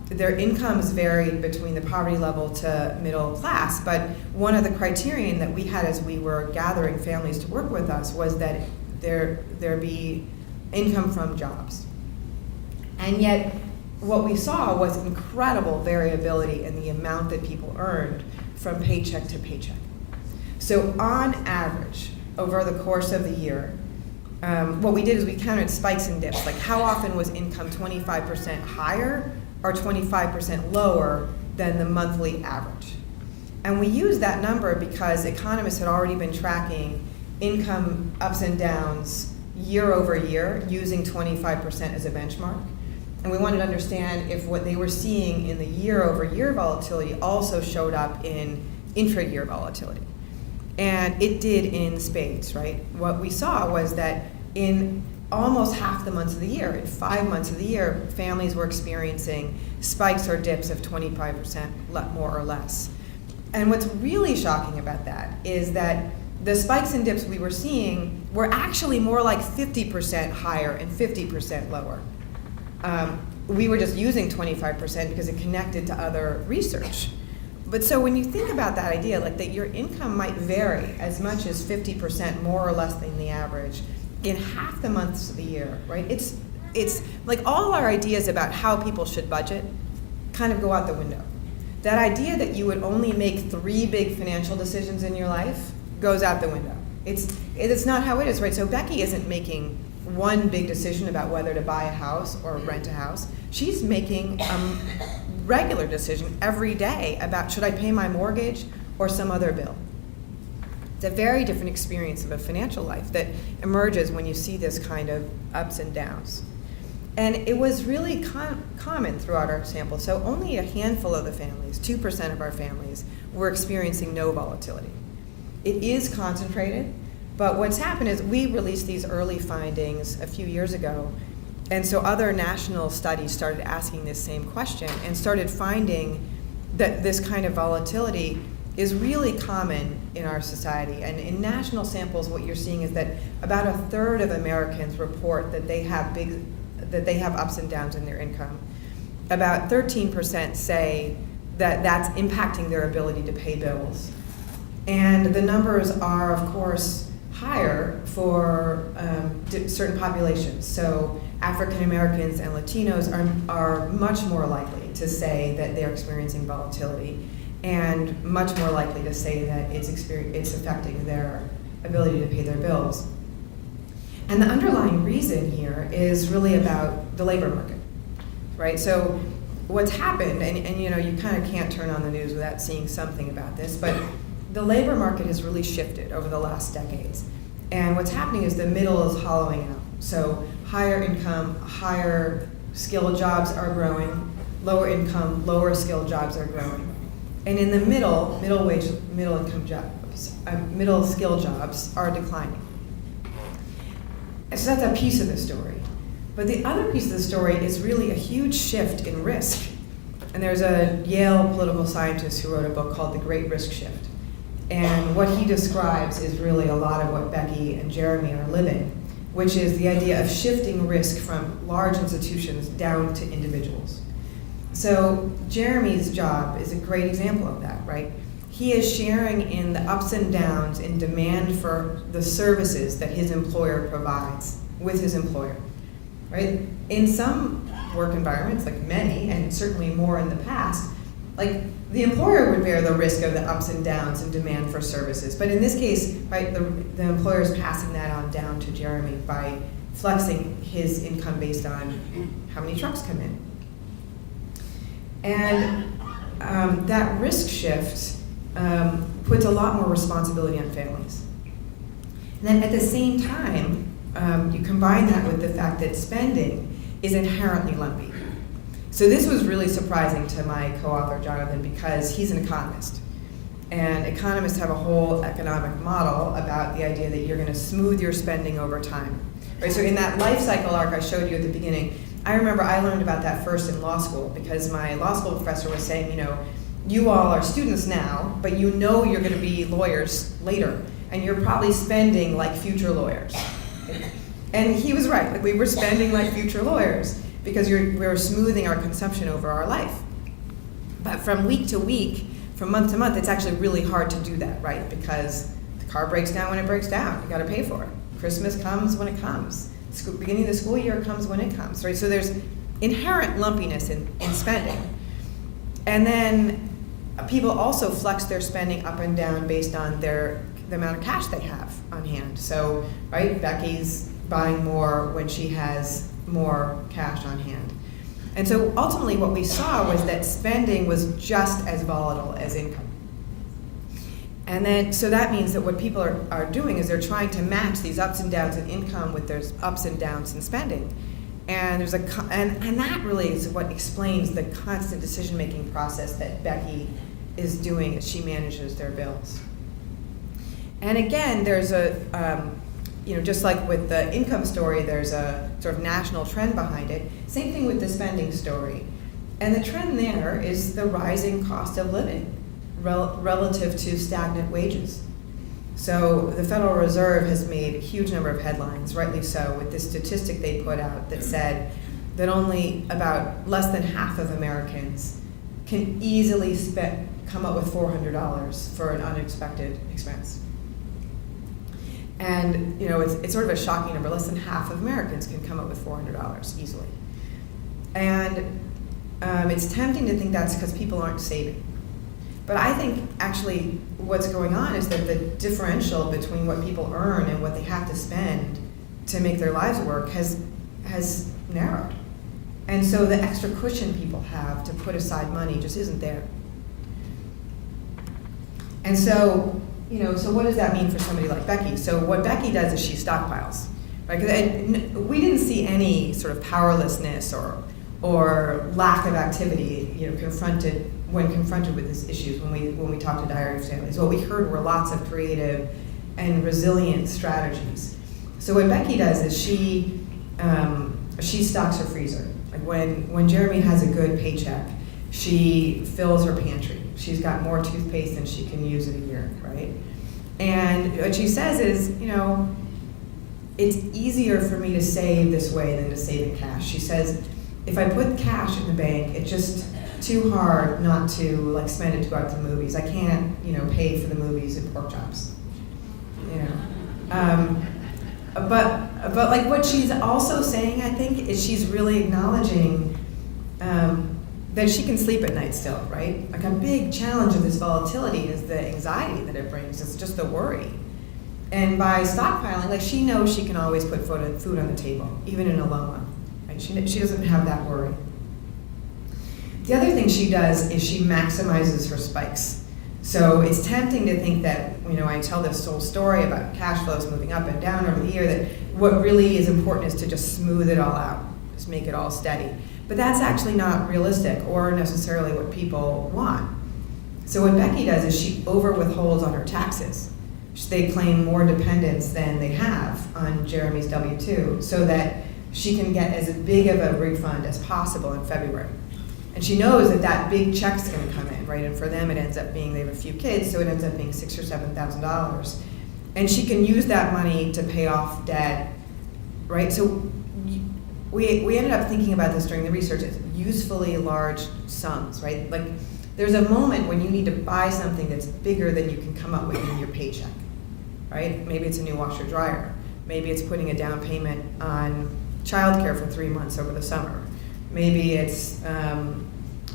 Their incomes varied between the poverty level to middle class, but one of the criterion that we had as we were gathering families to work with us was that there be income from jobs. And yet, what we saw was incredible variability in the amount that people earned from paycheck to paycheck. So on average, over the course of the year, what we did is we counted spikes and dips, like how often was income 25% higher or 25% lower than the monthly average. And we used that number because economists had already been tracking income ups and downs year over year using 25% as a benchmark. And we wanted to understand if what they were seeing in the year-over-year volatility also showed up in intra-year volatility. And it did in spades, right? What we saw was that in almost half the months of the year, in 5 months of the year, families were experiencing spikes or dips of 25% more or less. And what's really shocking about that is that the spikes and dips we were seeing were actually more like 50% higher and 50% lower. we were just using 25% because it connected to other research. But so when you think about that idea, like that your income might vary as much as 50% more or less than the average in half the months of the year, right? It's like all our ideas about how people should budget kind of go out the window. That idea that you would only make 3 big financial decisions in your life goes out the window. It's not how it is, right? So Becky isn't making one big decision about whether to buy a house or rent a house. She's making a regular decision every day about should I pay my mortgage or some other bill. It's a very different experience of a financial life that emerges when you see this kind of ups and downs. And it was really common throughout our sample. So only a handful of the families, 2% of our families, were experiencing no volatility. It is concentrated, but what's happened is we released these early findings a few years ago, and so other national studies started asking this same question and started finding that this kind of volatility is really common in our society. And in national samples, what you're seeing is that about 1/3 of Americans report that they have ups and downs in their income. About 13% say that that's impacting their ability to pay bills. And the numbers are, of course, higher for certain populations. So African Americans and Latinos are much more likely to say that they're experiencing volatility, and much more likely to say that it's affecting their ability to pay their bills. And the underlying reason here is really about the labor market, right? So what's happened, and you know, you kind of can't turn on the news without seeing something about this, but the labor market has really shifted over the last decades. And what's happening is the middle is hollowing out. So higher income, higher skilled jobs are growing, lower income, lower skilled jobs are growing. And in the middle skilled jobs are declining. So that's a piece of the story. But the other piece of the story is really a huge shift in risk. And there's a Yale political scientist who wrote a book called The Great Risk Shift. And what he describes is really a lot of what Becky and Jeremy are living, which is the idea of shifting risk from large institutions down to individuals. So Jeremy's job is a great example of that, right? He is sharing in the ups and downs in demand for the services that his employer provides with his employer, right? In some work environments, like many, and certainly more in the past, like the employer would bear the risk of the ups and downs in demand for services. But in this case, right, the employer is passing that on down to Jeremy by flexing his income based on how many trucks come in. And that risk shift puts a lot more responsibility on families. And then at the same time, you combine that with the fact that spending is inherently lumpy. So this was really surprising to my co-author, Jonathan, because he's an economist. And economists have a whole economic model about the idea that you're going to smooth your spending over time. Right? So in that life cycle arc I showed you at the beginning, I remember I learned about that first in law school because my law school professor was saying, you know, you all are students now, but you know you're going to be lawyers later, and you're probably spending like future lawyers. And he was right. Like we were spending like future lawyers because we were smoothing our consumption over our life. But from week to week, from month to month, it's actually really hard to do that, right? Because the car breaks down when it breaks down. You got to pay for it. Christmas comes when it comes. Beginning of the school year comes when it comes, right? So there's inherent lumpiness in spending. And then people also flex their spending up and down based on the amount of cash they have on hand. So, right, Becky's buying more when she has more cash on hand. And so ultimately what we saw was that spending was just as volatile as income. And then, so that means that what people are doing is they're trying to match these ups and downs in income with their ups and downs in spending. And there's and that really is what explains the constant decision-making process that Becky is doing as she manages their bills. And again, there's just like with the income story, there's a sort of national trend behind it. Same thing with the spending story. And the trend there is the rising cost of living relative to stagnant wages. So the Federal Reserve has made a huge number of headlines, rightly so, with this statistic they put out that said that only about less than half of Americans can easily come up with $400 for an unexpected expense. And it's sort of a shocking number. Less than half of Americans can come up with $400 easily. And it's tempting to think that's because people aren't saving. But I think actually what's going on is that the differential between what people earn and what they have to spend to make their lives work has narrowed. And so the extra cushion people have to put aside money just isn't there. And so, so what does that mean for somebody like Becky? So what Becky does is she stockpiles, right? 'Cause we didn't see any sort of powerlessness or lack of activity, when confronted with these issues when we talked to diary families. What we heard were lots of creative and resilient strategies. So what Becky does is she stocks her freezer. Like when Jeremy has a good paycheck, she fills her pantry. She's got more toothpaste than she can use in a year, right? And what she says is, it's easier for me to save this way than to save in cash. She says, if I put cash in the bank, it's just too hard not to spend it to go out to the movies. I can't, pay for the movies and pork chops. But what she's also saying, I think, is she's really acknowledging that she can sleep at night still, right? Like a big challenge of this volatility is the anxiety that it brings. It's just the worry. And by stockpiling, she knows she can always put food on the table, even in a low month. Right? She doesn't have that worry. The other thing she does is she maximizes her spikes. So it's tempting to think that, I tell this whole story about cash flows moving up and down over the year, that what really is important is to just smooth it all out, just make it all steady. But that's actually not realistic or necessarily what people want. So what Becky does is she over-withholds on her taxes. They claim more dependents than they have on Jeremy's W-2 so that she can get as big of a refund as possible in February. And she knows that big check's going to come in, right? And for them, it ends up being, they have a few kids, so it ends up being $6,000 or $7,000. And she can use that money to pay off debt, right? So we ended up thinking about this during the research. It's usefully large sums, right? There's a moment when you need to buy something that's bigger than you can come up with in your paycheck, right? Maybe it's a new washer dryer. Maybe it's putting a down payment on childcare for 3 months over the summer. Maybe it's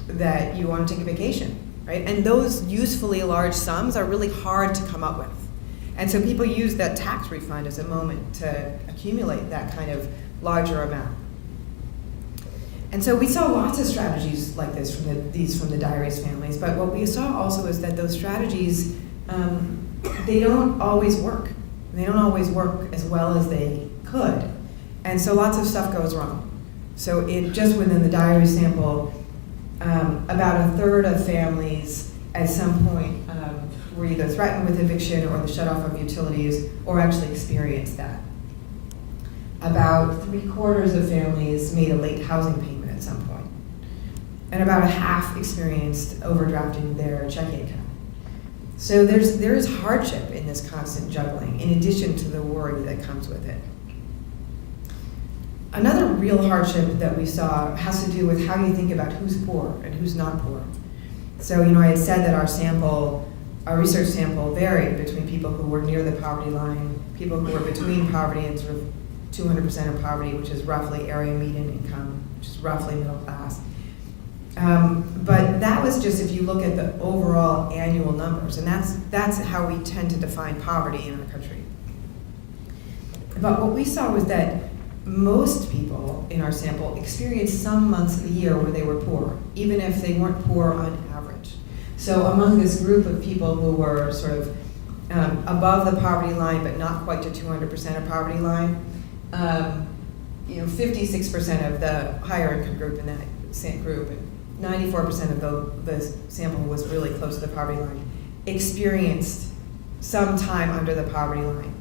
that you want to take a vacation, right? And those usefully large sums are really hard to come up with. And so people use that tax refund as a moment to accumulate that kind of larger amount. And so we saw lots of strategies like this from the diaries families, but what we saw also is that those strategies, they don't always work. They don't always work as well as they could. And so lots of stuff goes wrong. So just within the diary sample, about a third of families at some point were either threatened with eviction or the shutoff of utilities or actually experienced that. About 3/4 of families made a late housing payment at some point. And about a half experienced overdrafting their checking account. So there is hardship in this constant juggling, in addition to the worry that comes with it. Another real hardship that we saw has to do with how you think about who's poor and who's not poor. So, I had said that our research sample varied between people who were near the poverty line, people who were between poverty and sort of 200% of poverty, which is roughly area median income, which is roughly middle class. But that was just if you look at the overall annual numbers, and that's how we tend to define poverty in our country. But what we saw was that most people in our sample experienced some months of the year where they were poor, even if they weren't poor on average. So among this group of people who were sort of above the poverty line but not quite to 200% of poverty line, 56% of the higher income group in that same group, and 94% of the sample was really close to the poverty line, experienced some time under the poverty line.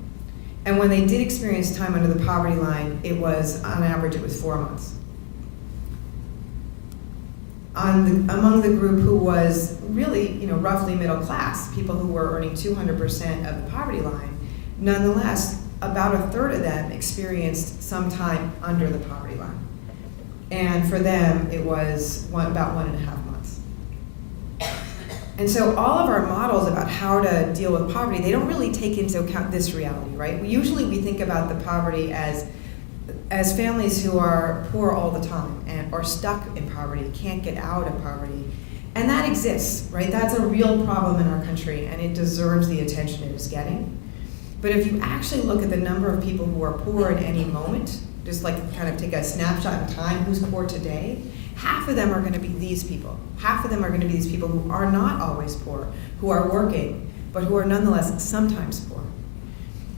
And when they did experience time under the poverty line, it was, on average, it was 4 months. Among the group who was really, roughly middle class, people who were earning 200% of the poverty line, nonetheless, about a third of them experienced some time under the poverty line. And for them, it was about 1.5 months. And so all of our models about how to deal with poverty, they don't really take into account this reality, right? We think about the poverty as families who are poor all the time and are stuck in poverty, can't get out of poverty. And that exists, right? That's a real problem in our country, and it deserves the attention it is getting. But if you actually look at the number of people who are poor at any moment, just like kind of take a snapshot in time, who's poor today, half of them are going to be these people. Half of them are going to be these people who are not always poor, who are working, but who are nonetheless sometimes poor.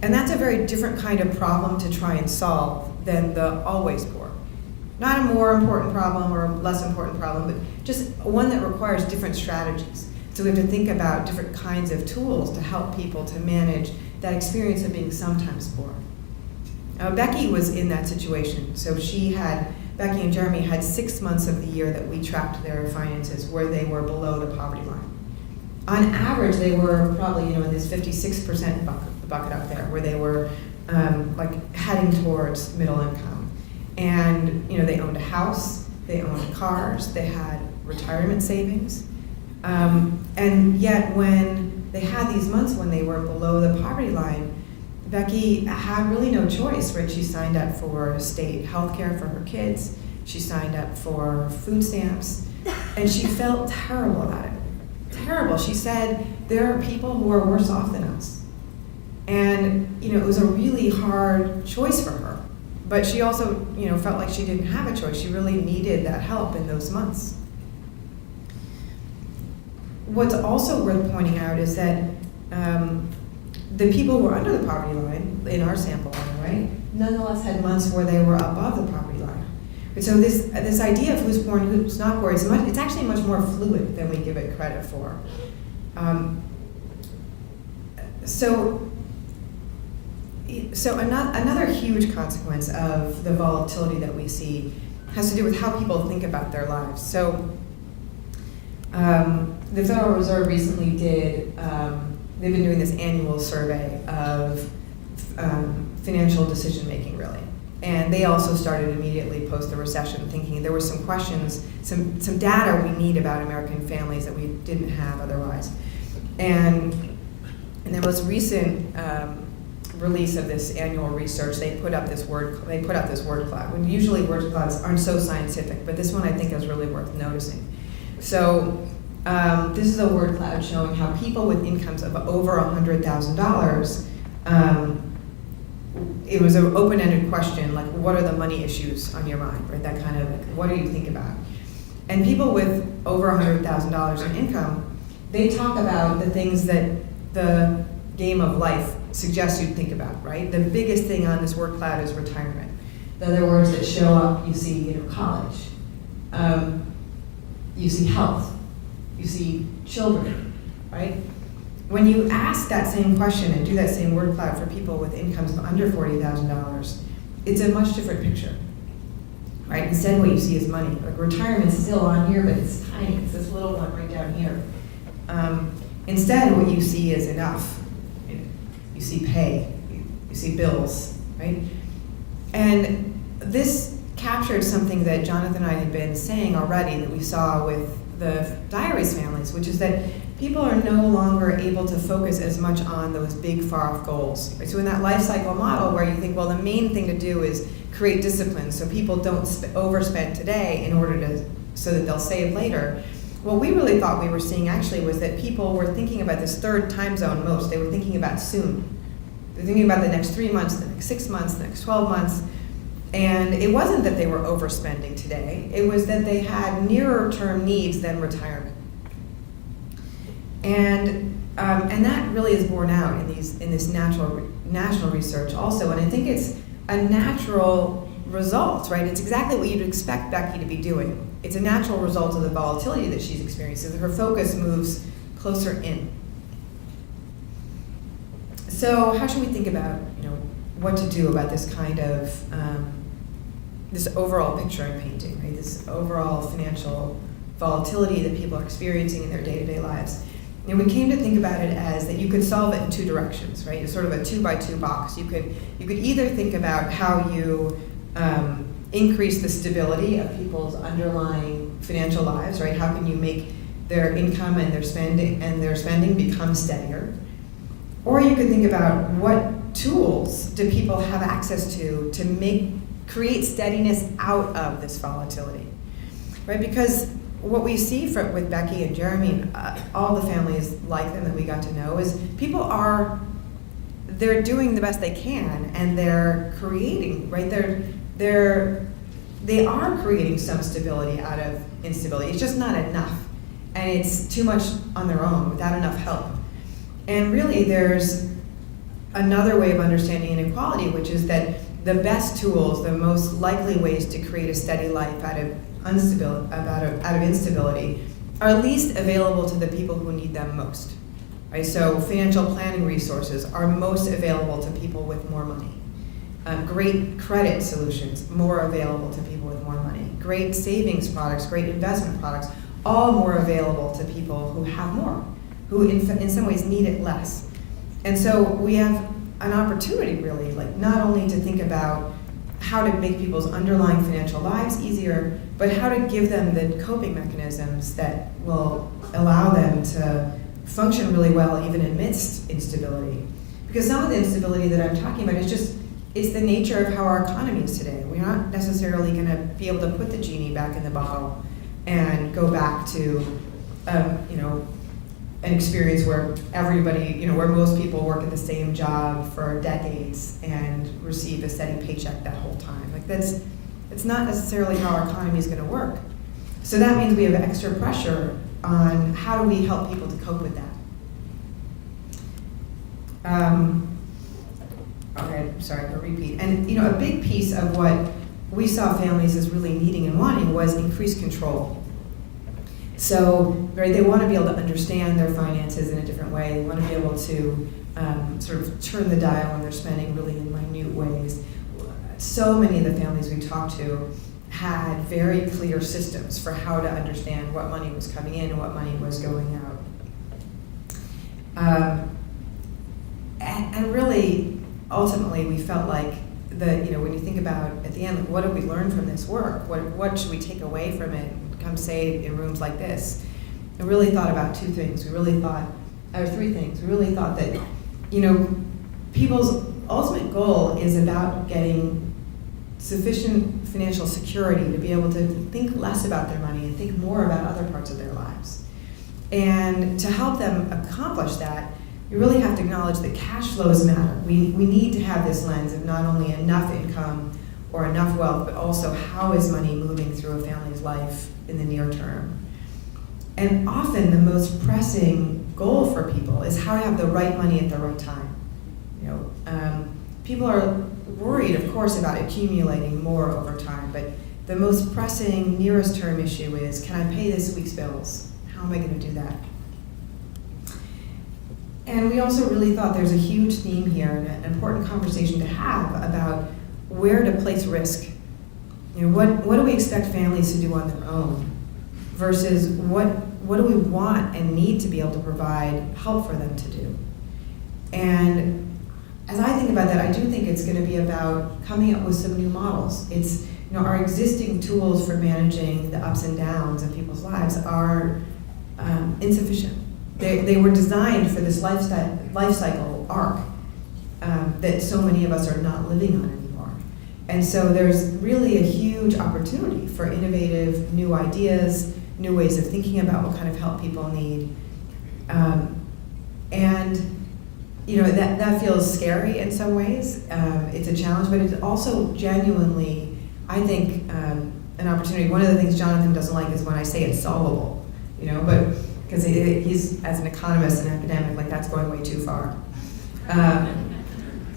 And that's a very different kind of problem to try and solve than the always poor. Not a more important problem or a less important problem, but just one that requires different strategies. So we have to think about different kinds of tools to help people to manage that experience of being sometimes poor. Becky was in that situation. So Becky and Jeremy had 6 months of the year that we tracked their finances where they were below the poverty line. On average, they were probably in this 56% bucket up there, where they were heading towards middle income. And they owned a house, they owned cars, they had retirement savings. And yet when they had these months when they were below the poverty line, Becky had really no choice, right? She signed up for state health care for her kids. She signed up for food stamps. And she felt terrible about it. Terrible. She said, there are people who are worse off than us. And, it was a really hard choice for her. But she also, felt like she didn't have a choice. She really needed that help in those months. What's also worth pointing out is that the people who were under the poverty line, in our sample anyway, nonetheless had months where they were above the poverty line. And so this idea of who's poor and who's not poor, it's actually much more fluid than we give it credit for. So another huge consequence of the volatility that we see has to do with how people think about their lives. So the Federal Reserve recently they've been doing this annual survey of financial decision making, really. And they also started immediately post the recession, thinking there were some questions, some data we need about American families that we didn't have otherwise. And in their most recent release of this annual research, they put out this word cloud. When usually word clouds aren't so scientific, but this one I think is really worth noticing. So this is a word cloud showing how people with incomes of over $100,000, it was an open-ended question, like what are the money issues on your mind, right? That kind of, what do you think about? And people with over $100,000 in income, they talk about the things that the game of life suggests you'd think about, right? The biggest thing on this word cloud is retirement. The other words that show up, you see, college, you see health, you see children, right? When you ask that same question and do that same word cloud for people with incomes of under $40,000, it's a much different picture, right? Instead, what you see is money. Like retirement's still on here, but it's tiny. It's this little one right down here. Instead, what you see is enough. You see pay, you see bills, right? And this captured something that Jonathan and I had been saying already that we saw with the Diaries families, which is that people are no longer able to focus as much on those big far-off goals. Right? So in that life cycle model where you think, well, the main thing to do is create discipline so people don't overspend today in order so that they'll save later. What we really thought we were seeing actually was that people were thinking about this third time zone most. They were thinking about soon. They're thinking about the next 3 months, the next 6 months, the next 12 months. And it wasn't that they were overspending today. It was that they had nearer term needs than retirement. And that really is borne out in this national research also. And I think it's a natural result, right? It's exactly what you'd expect Becky to be doing. It's a natural result of the volatility that she's experiencing. Her focus moves closer in. So how should we think about, what to do about this kind of this overall picture I'm painting, right? This overall financial volatility that people are experiencing in their day-to-day lives. And we came to think about it as that you could solve it in two directions, right? It's sort of a 2x2 box. You could either think about how you increase the stability of people's underlying financial lives, right? How can you make their income and their spending become steadier? Or you could think about what tools do people have access to create steadiness out of this volatility, right? Because what we see with Becky and Jeremy, all the families like them that we got to know, is people they're doing the best they can, and they're creating, right? They are creating some stability out of instability. It's just not enough, and it's too much on their own without enough help. And really, there's another way of understanding inequality, which is that the best tools, the most likely ways to create a steady life out of instability, are least available to the people who need them most. Right? So financial planning resources are most available to people with more money. Great credit solutions, more available to people with more money. Great savings products, great investment products, all more available to people who have more, who in some ways need it less. And so we have an opportunity, really, like not only to think about how to make people's underlying financial lives easier, but how to give them the coping mechanisms that will allow them to function really well even amidst instability. Because some of the instability that I'm talking about it's the nature of how our economy is today. We're not necessarily going to be able to put the genie back in the bottle and go back to, an experience where everybody, where most people work at the same job for decades and receive a steady paycheck that whole time. Like it's not necessarily how our economy is going to work. So that means we have extra pressure on how do we help people to cope with that. Okay, sorry, I'll repeat. And a big piece of what we saw families as really needing and wanting was increased control. So, right, they want to be able to understand their finances in a different way. They want to be able to sort of turn the dial on their spending really in minute ways. So many of the families we talked to had very clear systems for how to understand what money was coming in and what money was going out. And really, ultimately, we felt like when you think about at the end, like, what did we learn from this work? What should we take away from it? Come say in rooms like this. I really thought about two things. Three things. We really thought that, people's ultimate goal is about getting sufficient financial security to be able to think less about their money and think more about other parts of their lives. And to help them accomplish that, you really have to acknowledge that cash flows matter. We need to have this lens of not only enough income or enough wealth, but also how is money moving through a family's life in the near term. And often the most pressing goal for people is how to have the right money at the right time. People are worried, of course, about accumulating more over time, but the most pressing, nearest term issue is, can I pay this week's bills? How am I going to do that? And we also really thought there's a huge theme here and an important conversation to have about where to place risk. What do we expect families to do on their own versus what do we want and need to be able to provide help for them to do? And as I think about that, I do think it's going to be about coming up with some new models. It's, our existing tools for managing the ups and downs of people's lives are insufficient. They were designed for this life cycle arc that so many of us are not living on anymore. And so there's really a huge opportunity for innovative new ideas, new ways of thinking about what kind of help people need. That feels scary in some ways. It's a challenge, but it's also genuinely, I think, an opportunity. One of the things Jonathan doesn't like is when I say it's solvable, but because he's, as an economist and academic, like that's going way too far.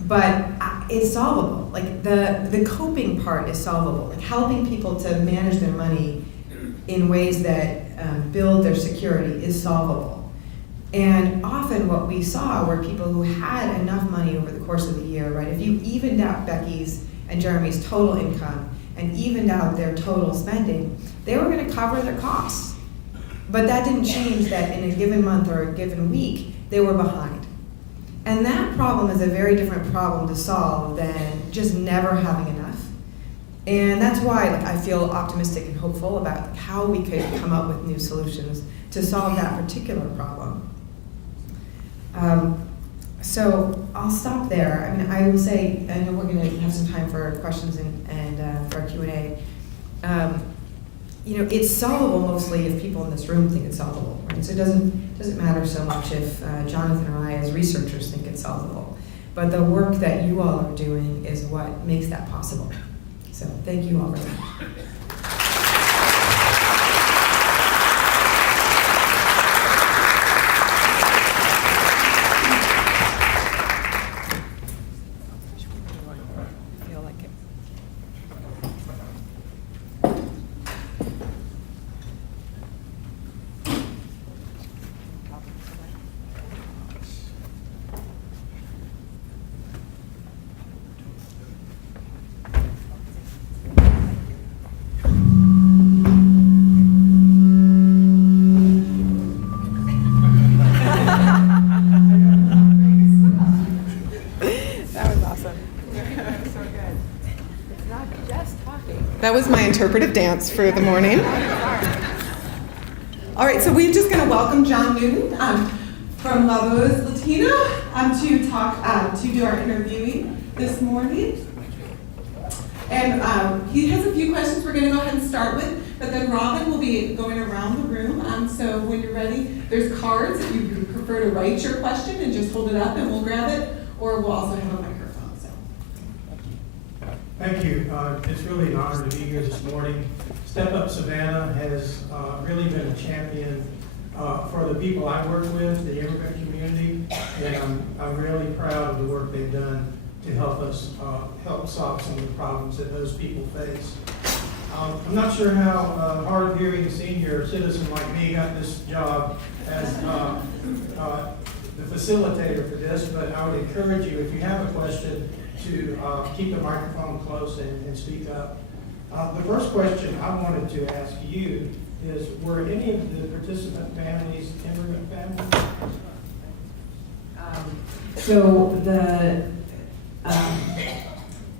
But it's solvable. Like the coping part is solvable. Like helping people to manage their money in ways that build their security is solvable. And often what we saw were people who had enough money over the course of the year, right? If you evened out Becky's and Jeremy's total income and evened out their total spending, they were going to cover their costs. But that didn't change that in a given month or a given week, they were behind. And that problem is a very different problem to solve than just never having enough. And that's why I feel optimistic and hopeful about how we could come up with new solutions to solve that particular problem. So I'll stop there. I mean, I will say, I know we're going to have some time for questions and for Q&A. It's solvable mostly if people in this room think it's solvable, right? So it doesn't matter so much if Jonathan or I as researchers think it's solvable. But the work that you all are doing is what makes that possible. So thank you all very much. That was my interpretive dance for the morning. All right, so we're just going to welcome John Newton from La Voz Latina to talk to do our interviewing this morning. And he has a few questions we're going to go ahead and start with, but then Robin will be going around the room. So when you're ready, there's cards if you prefer to write your question and just hold it up and we'll grab it, or we'll also have a microphone. Thank you. It's really an honor to be here this morning. Step Up Savannah has really been a champion for the people I work with, the immigrant community, and I'm really proud of the work they've done to help us help solve some of the problems that those people face. I'm not sure how hard of hearing senior citizen like me got this job as the facilitator for this, but I would encourage you, if you have a question, to keep the microphone close and speak up. The first question I wanted to ask you is, were any of the participant families immigrant families?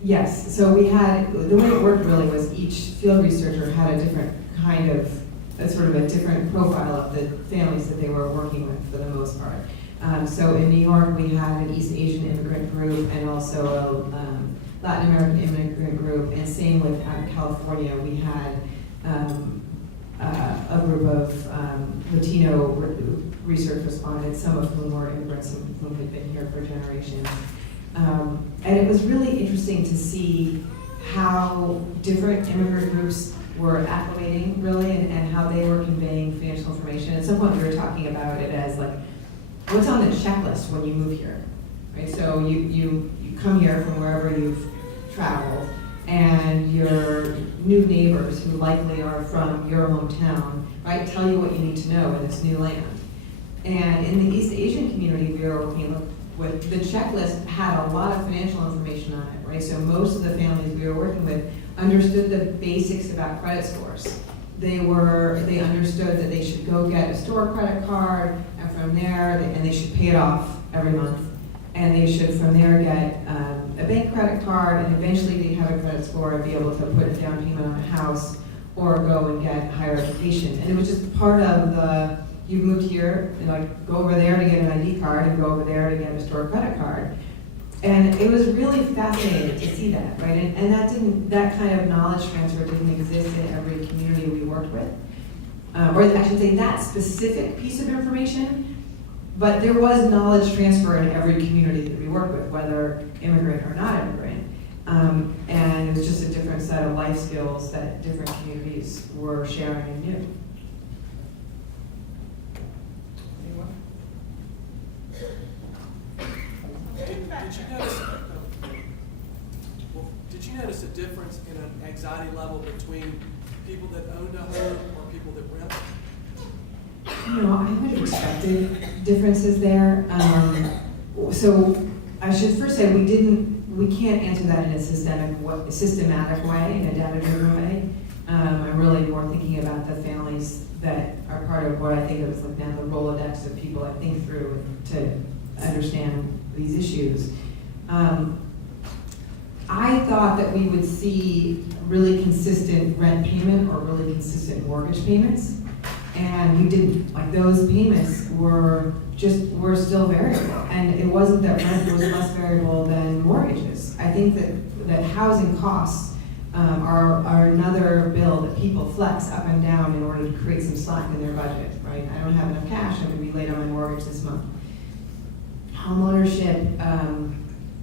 Yes, so we had, the way it worked really was each field researcher had a different kind of, sort of a different profile of the families that they were working with for the most part. So in New York, we had an East Asian immigrant group and also a Latin American immigrant group, and same with California. We had a group of Latino research respondents, some of whom were immigrants, some of whom had been here for generations. And it was really interesting to see how different immigrant groups were acclimating, really, and how they were conveying financial information. At some point, we were talking about it as like, what's on the checklist when you move here, right? So you come here from wherever you've traveled, and your new neighbors, who likely are from your hometown, right, tell you what you need to know in this new land. And in the East Asian community we were working with, the checklist had a lot of financial information on it, right? So most of the families we were working with understood the basics about credit scores. They understood that they should go get a store credit card, and from there, and they should pay it off every month. And they should, from there, get a bank credit card, and eventually they'd have a credit score and be able to put a down payment on a house or go and get higher education. And it was just part of the, you moved here, and like go over there to get an ID card and go over there to get a store credit card. And it was really fascinating to see that, right? And that kind of knowledge transfer didn't exist in every community we worked with. Or I should say that specific piece of information, but there was knowledge transfer in every community that we worked with, whether immigrant or not immigrant. And it was just a different set of life skills that different communities were sharing and knew. Did you notice a difference in an anxiety level between people that owned a home or people that rent? I haven't expected differences there. So I should first say we can't answer that in a systematic way, in a data-driven way. I'm really more thinking about the families that are part of what I think of as like now the Rolodex of people I think through to understand these issues. I thought that we would see really consistent rent payment or really consistent mortgage payments, and we didn't. Like, those payments were still variable, and it wasn't that rent was less variable than mortgages. I think that housing costs are another bill that people flex up and down in order to create some slack in their budget, right? I don't have enough cash, I'm gonna be late on my mortgage this month. Homeownership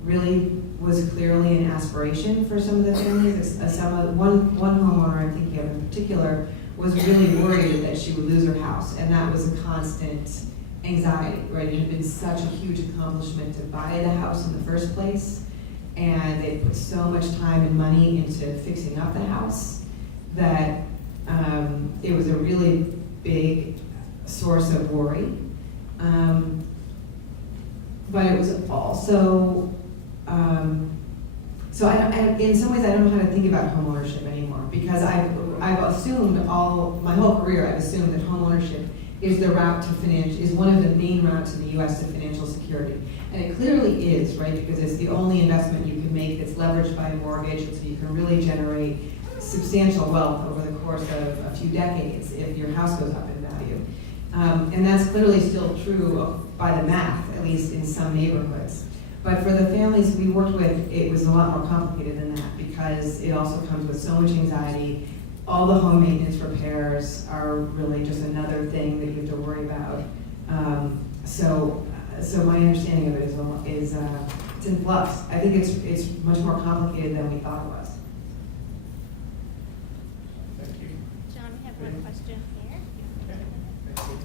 really was clearly an aspiration for some of the families. One homeowner I'm thinking of in particular was really worried that she would lose her house, and that was a constant anxiety, right? It had been such a huge accomplishment to buy the house in the first place, and they put so much time and money into fixing up the house that it was a really big source of worry. But it was also, so in some ways I don't know how to think about homeownership anymore, because I've assumed my whole career, I've assumed that homeownership is the route to is one of the main routes in the U.S. to financial security. And it clearly is, right? Because it's the only investment you can make that's leveraged by a mortgage, and so you can really generate substantial wealth over the course of a few decades if your house goes up in value. And that's clearly still true by the math, at least in some neighborhoods. But for the families we worked with, it was a lot more complicated than that, because it also comes with so much anxiety. All the home maintenance repairs are really just another thing that you have to worry about. So my understanding of it is it's in flux. I think it's much more complicated than we thought it was. Thank you. John, we have one question here. Okay, thank you.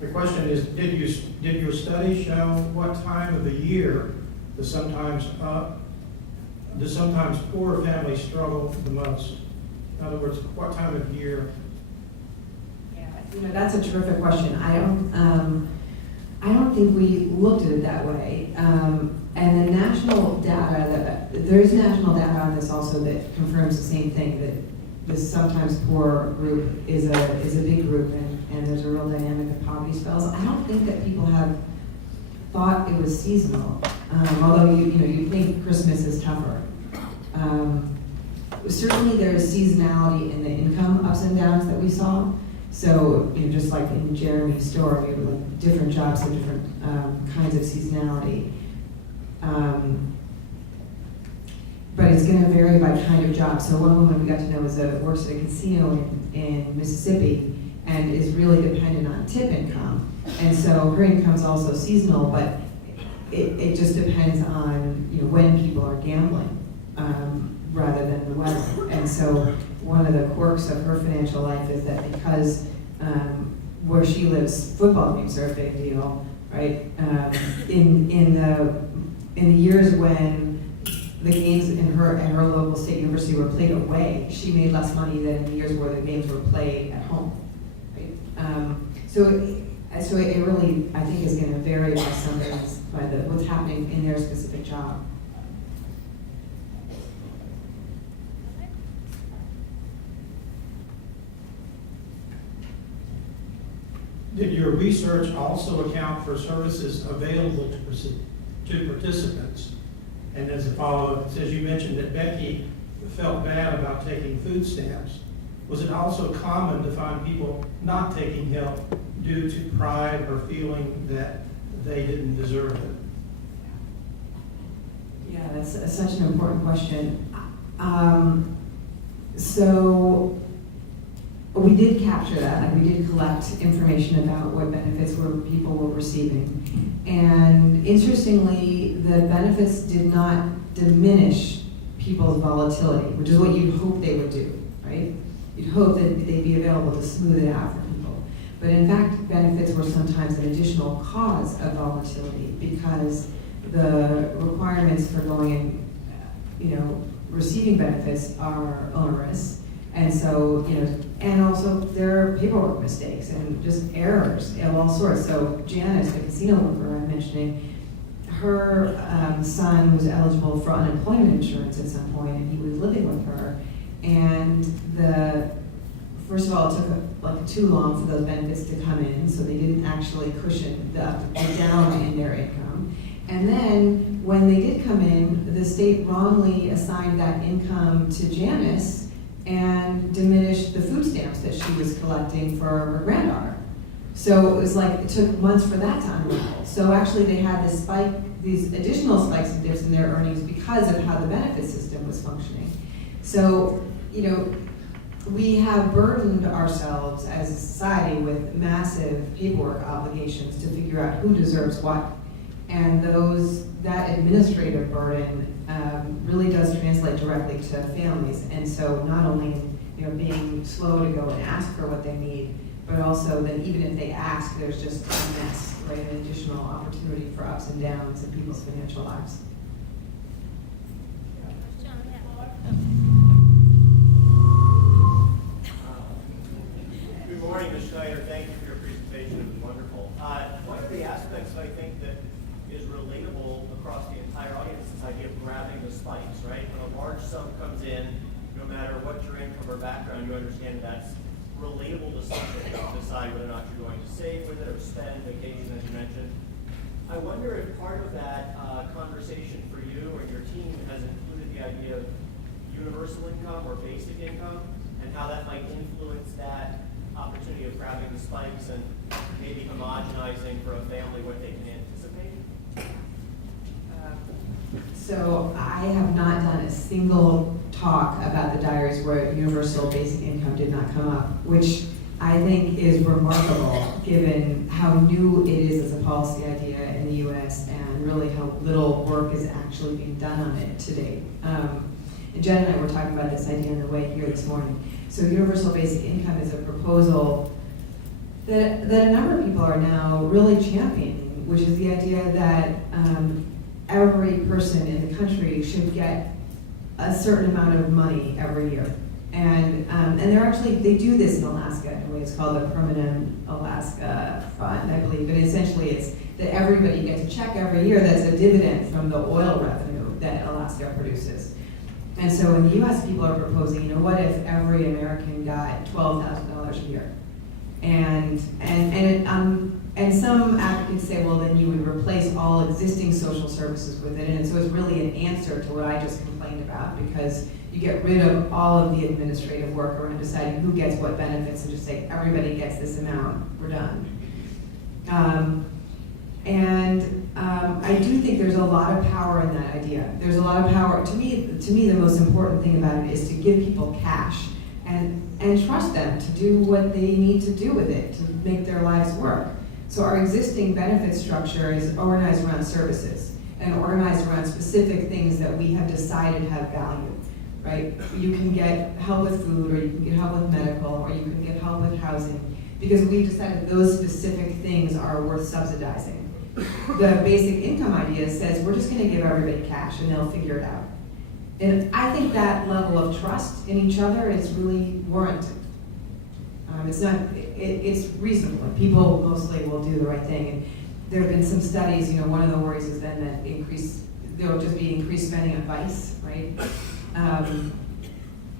The question is, did your study show what time of the year the sometimes poor families struggle the most? In other words, what time of year? Yeah, that's a terrific question. I don't think we looked at it that way. And the national data, there is national data on this also that confirms the same thing, that this sometimes poor group is a big group, and there's a real dynamic of poverty spells. I don't think that people have thought it was seasonal, although you think Christmas is tougher. Certainly there is seasonality in the income ups and downs that we saw. So, just like in Jeremy's story, like different jobs have different kinds of seasonality. But it's going to vary by kind of job. So one woman we got to know works at a casino in Mississippi and is really dependent on tip income. And so her income's also seasonal, but it just depends on when people are gambling rather than the weather. And so one of the quirks of her financial life is that because where she lives, football games are a big deal, right? In the years when the games in her local state university were played away, she made less money than in the years where the games were played at home, right? So it really, I think, is going to vary by what's happening in their specific job. Did your research also account for services available to participants? And as a follow-up, it says you mentioned that Becky felt bad about taking food stamps. Was it also common to find people not taking help due to pride or feeling that they didn't deserve it? Yeah, that's such an important question. So we did capture that, like we did collect information about what benefits people were receiving. And interestingly, the benefits did not diminish people's volatility, which is what you'd hope they would do, right? You'd hope that they'd be available to smooth it out for people. But in fact, benefits were sometimes an additional cause of volatility because the requirements for going and, receiving benefits are onerous. And so, and also there are paperwork mistakes and just errors of all sorts. So Janice, the casino worker I'm mentioning, her son was eligible for unemployment insurance at some point, and he was living with her. And first of all, it took too long for those benefits to come in, so they didn't actually cushion the down in their income. And then, when they did come in, the state wrongly assigned that income to Janice and diminished the food stamps that she was collecting for her granddaughter. So it was like, it took months for that to unravel. So actually they had this spike, these additional spikes and dips in their earnings because of how the benefit system was functioning. So, we have burdened ourselves as a society with massive paperwork obligations to figure out who deserves what. And that administrative burden really does translate directly to families. And so not only being slow to go and ask for what they need, but also that even if they ask, there's just a mess, right? An additional opportunity for ups and downs in people's financial lives. Good morning, Ms. Schneider. Thank you for your presentation. It was wonderful. One of the aspects I think that is relatable across the entire audience is this idea of grabbing the spikes, right? When a large sum comes in, no matter what your income or background, you understand that's relatable to something. You decide whether or not you're going to save with it or spend, vacation, as you mentioned. I wonder if part of that conversation for you or your team has included the idea of universal income or basic income, and how that might influence that opportunity of grabbing the spikes and maybe homogenizing for a family what they can anticipate? So I have not done a single talk about the diaries where universal basic income did not come up, which I think is remarkable given how new it is as a policy idea in the US and really how little work is actually being done on it to date. And Jen and I were talking about this idea on the way here this morning. So universal basic income is a proposal that a number of people are now really championing, which is the idea that every person in the country should get a certain amount of money every year. And they do this in Alaska in a way. It's called the Permanent Alaska Fund, I believe. But essentially it's that everybody gets a check every year that's a dividend from the oil revenue that Alaska produces. And so in the US, people are proposing, what if every American got $12,000 a year? And some advocates say, well, then you would replace all existing social services with it. And so it's really an answer to what I just complained about, because you get rid of all of the administrative work around deciding who gets what benefits and just say, everybody gets this amount, we're done. I do think there's a lot of power in that idea. There's a lot of power. To me, the most important thing about it is to give people cash and trust them to do what they need to do with it to make their lives work. So our existing benefit structure is organized around services and organized around specific things that we have decided have value, right? You can get help with food, or you can get help with medical, or you can get help with housing, because we've decided those specific things are worth subsidizing. The basic income idea says we're just going to give everybody cash and they'll figure it out. And I think that level of trust in each other is really warranted. It's reasonable. People mostly will do the right thing. And there have been some studies, one of the worries is then that there will just be increased spending on vice, right?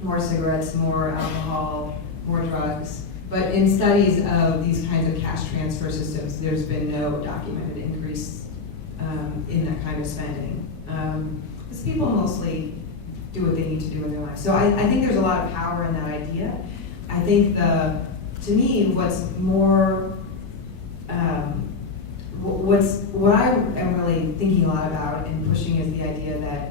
More cigarettes, more alcohol, more drugs. But in studies of these kinds of cash transfer systems, there's been no documented increase in that kind of spending. Because people mostly do what they need to do in their life. So I think there's a lot of power in that idea. I think to me, what's more, what I am really thinking a lot about and pushing is the idea that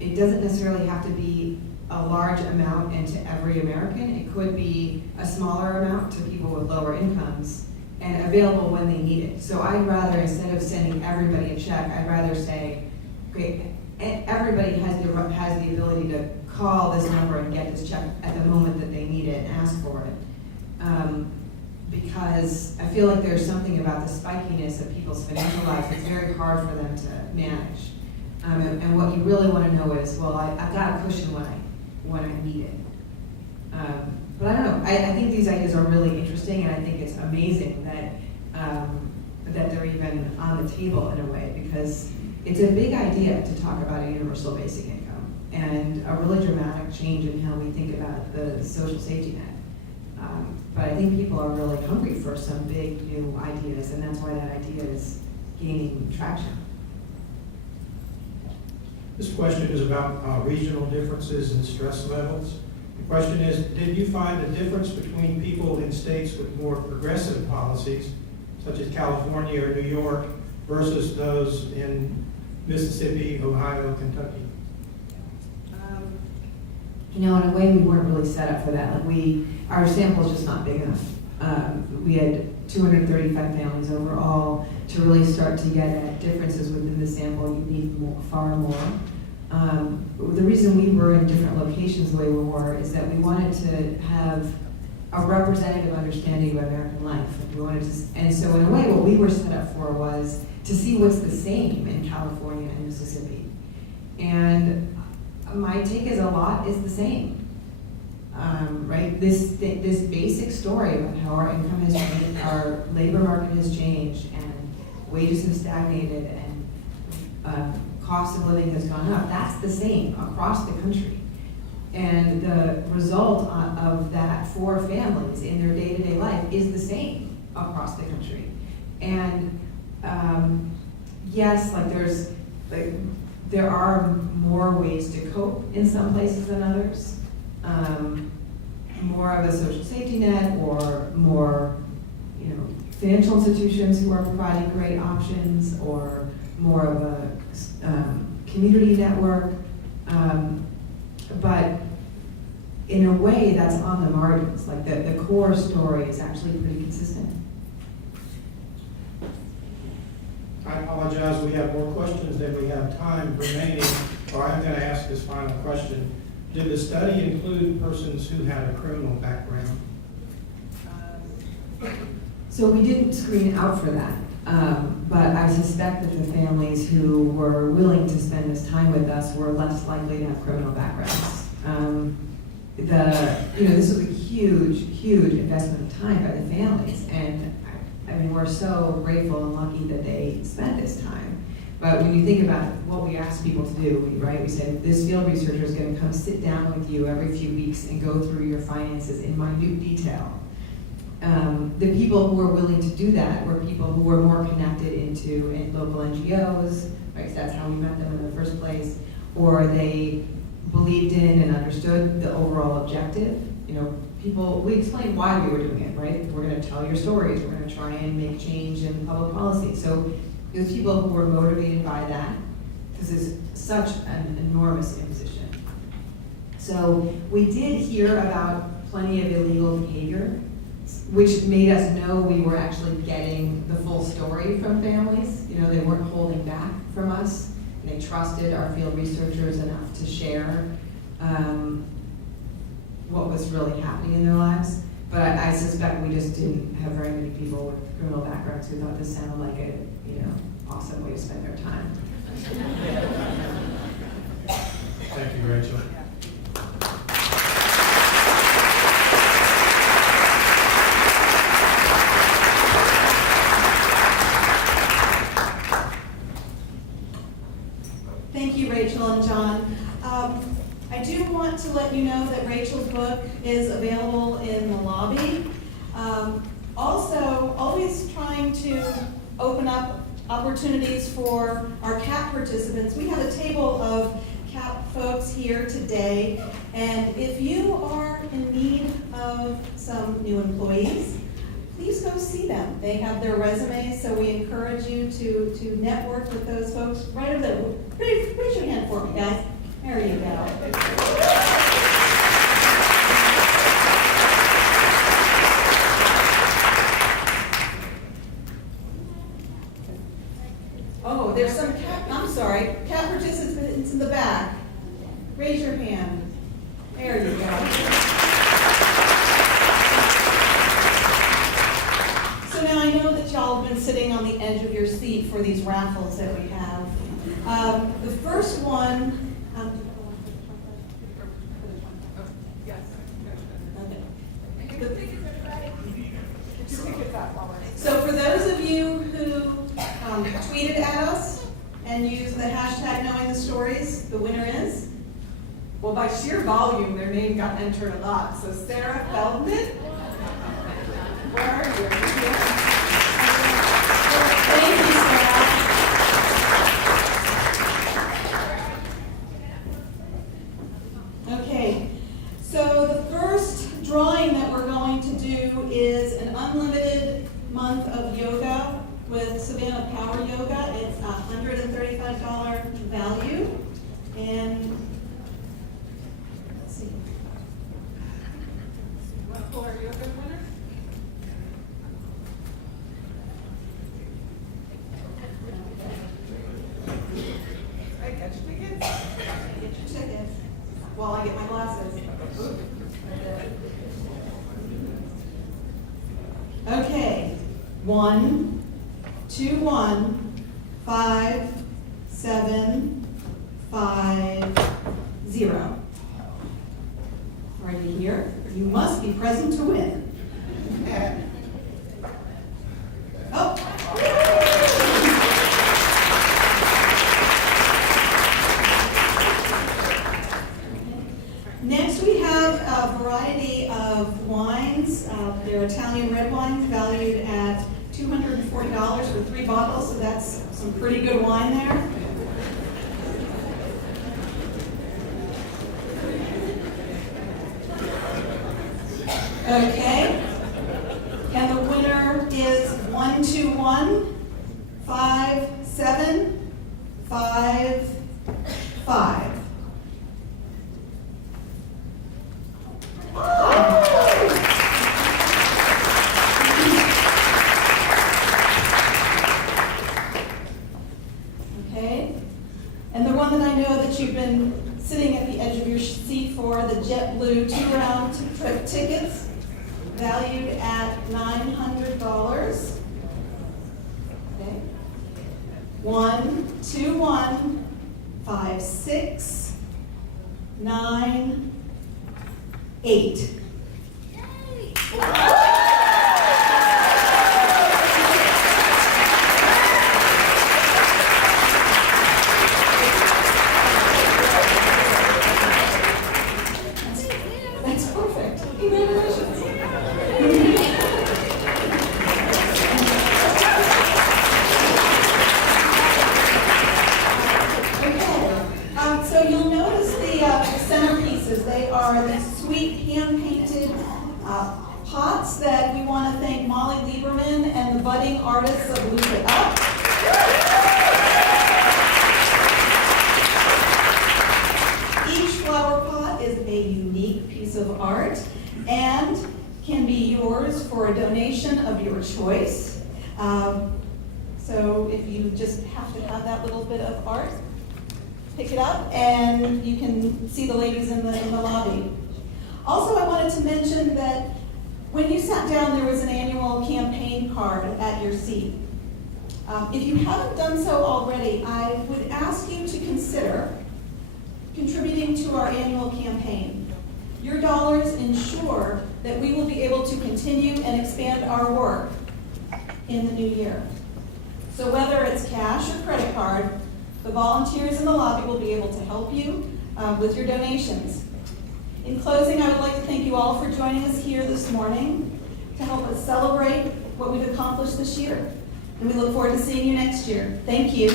it doesn't necessarily have to be a large amount into every American. It could be a smaller amount to people with lower incomes and available when they need it. So I'd rather, instead of sending everybody a check, I'd rather say, okay, everybody has the ability to call this number and get this check at the moment that they need it and ask for it. Because I feel like there's something about the spikiness of people's financial lives that's very hard for them to manage. And what you really want to know is, well, I've got a cushion when I need it. But I don't know. I think these ideas are really interesting, and I think it's amazing that they're even on the table in a way, because it's a big idea to talk about a universal basic income and a really dramatic change in how we think about the social safety net. But I think people are really hungry for some big new ideas, and that's why that idea is gaining traction. This question is about regional differences in stress levels. The question is, did you find a difference between people in states with more progressive policies, such as California or New York, versus those in Mississippi, Ohio, Kentucky? You know, in a way, we weren't really set up for that. Like our sample is just not big enough. We had 235 families overall. To really start to get at differences within the sample, you need far more. The reason we were in different locations the way we were is that we wanted to have a representative understanding of American life. We wanted to, and so in a way, what we were set up for was to see what's the same in California and Mississippi. And my take is a lot is the same. Right? This basic story about how our income has changed, our labor market has changed, and wages have stagnated, and cost of living has gone up. That's the same across the country. And the result of that for families in their day-to-day life is the same across the country. And yes, there are more ways to cope in some places than others. More of a social safety net, or more, financial institutions who are providing great options, or more of a community network. But in a way, that's on the margins. Like the core story is actually pretty consistent. I apologize, we have more questions than we have time remaining, so I'm going to ask this final question. Did the study include persons who had a criminal background? So we didn't screen out for that, but I suspect that the families who were willing to spend this time with us were less likely to have criminal backgrounds. This was a huge, huge investment of time by the families, and I mean, we're so grateful and lucky that they spent this time. But when you think about what we ask people to do, we said this field researcher is going to come sit down with you every few weeks and go through your finances in minute detail. The people who were willing to do that were people who were more connected into local NGOs, right? So that's how we met them in the first place, or they believed in and understood the overall objective. We explained why we were doing it, right? We're going to tell your stories. We're going to try and make change in public policy. So it was people who were motivated by that, because it's such an enormous imposition. So we did hear about plenty of illegal behavior, which made us know we were actually getting the full story from families. They weren't holding back from us. And they trusted our field researchers enough to share what was really happening in their lives. But I suspect we just didn't have very many people with criminal backgrounds who thought this sounded like a awesome way to spend their time. Thank you, Rachel. Thank you, Rachel and John. I do want to let you know that Rachel's book is available in the lobby. Also, always trying to open up opportunities for our CAP participants. We have a table of CAP folks here today, and if you are in need of some new employees, please go see them. They have their resumes, so we encourage you to network with those folks right over there. Raise your hand for me, guys. There you go. Oh, there's some CAP, I'm sorry, CAP participants in the back. Raise your hand. There you go. So now I know that y'all have been sitting on the edge of your seat for these raffles that we have. The first one, so for those of you who tweeted at us and used the hashtag knowing the stories, the winner is? Well, by sheer volume, their name got entered a lot. So Sarah Feldman, where are you? Thank you, Sarah. Savannah Power Yoga. It's a $135 value. And let's see. You want to pull our yoga winner? Right, got your tickets? Get your tickets while I get my glasses. Okay, 1, 2, 1, 5, 7, 5, 0. Are you here? You must be present to win. Oh. Next, we have a variety of wines. They're Italian red wines valued at $240 for 3 bottles, so that's some pretty good wine there. Okay, and the winner is 1, 2, 1, 5, 7, 5, 5. Okay, and the one that I know that you've been sitting at the edge of your seat for, the JetBlue 2-round trip tickets, valued at $900. Okay, 1, 2, 1, 5, 6, 9, 8. That's perfect. Congratulations. So you'll notice the centerpieces. They are the sweet hand-painted pots that we want to thank Molly Lieberman and the budding artists of Loop It Up. Each flower pot is a unique piece of art and can be yours for a donation of your choice. So if you just have to have that little bit of art, pick it up and you can see the ladies in the lobby. Also, I wanted to mention that when you sat down, there was an annual campaign card at your seat. If you haven't done so already, I would ask you to consider contributing to our annual campaign. Your dollars ensure that we will be able to continue and expand our work in the new year. So whether it's cash or credit card, the volunteers in the lobby will be able to help you with your donations. In closing, I would like to thank you all for joining us here this morning to help us celebrate what we've accomplished this year. And we look forward to seeing you next year. Thank you.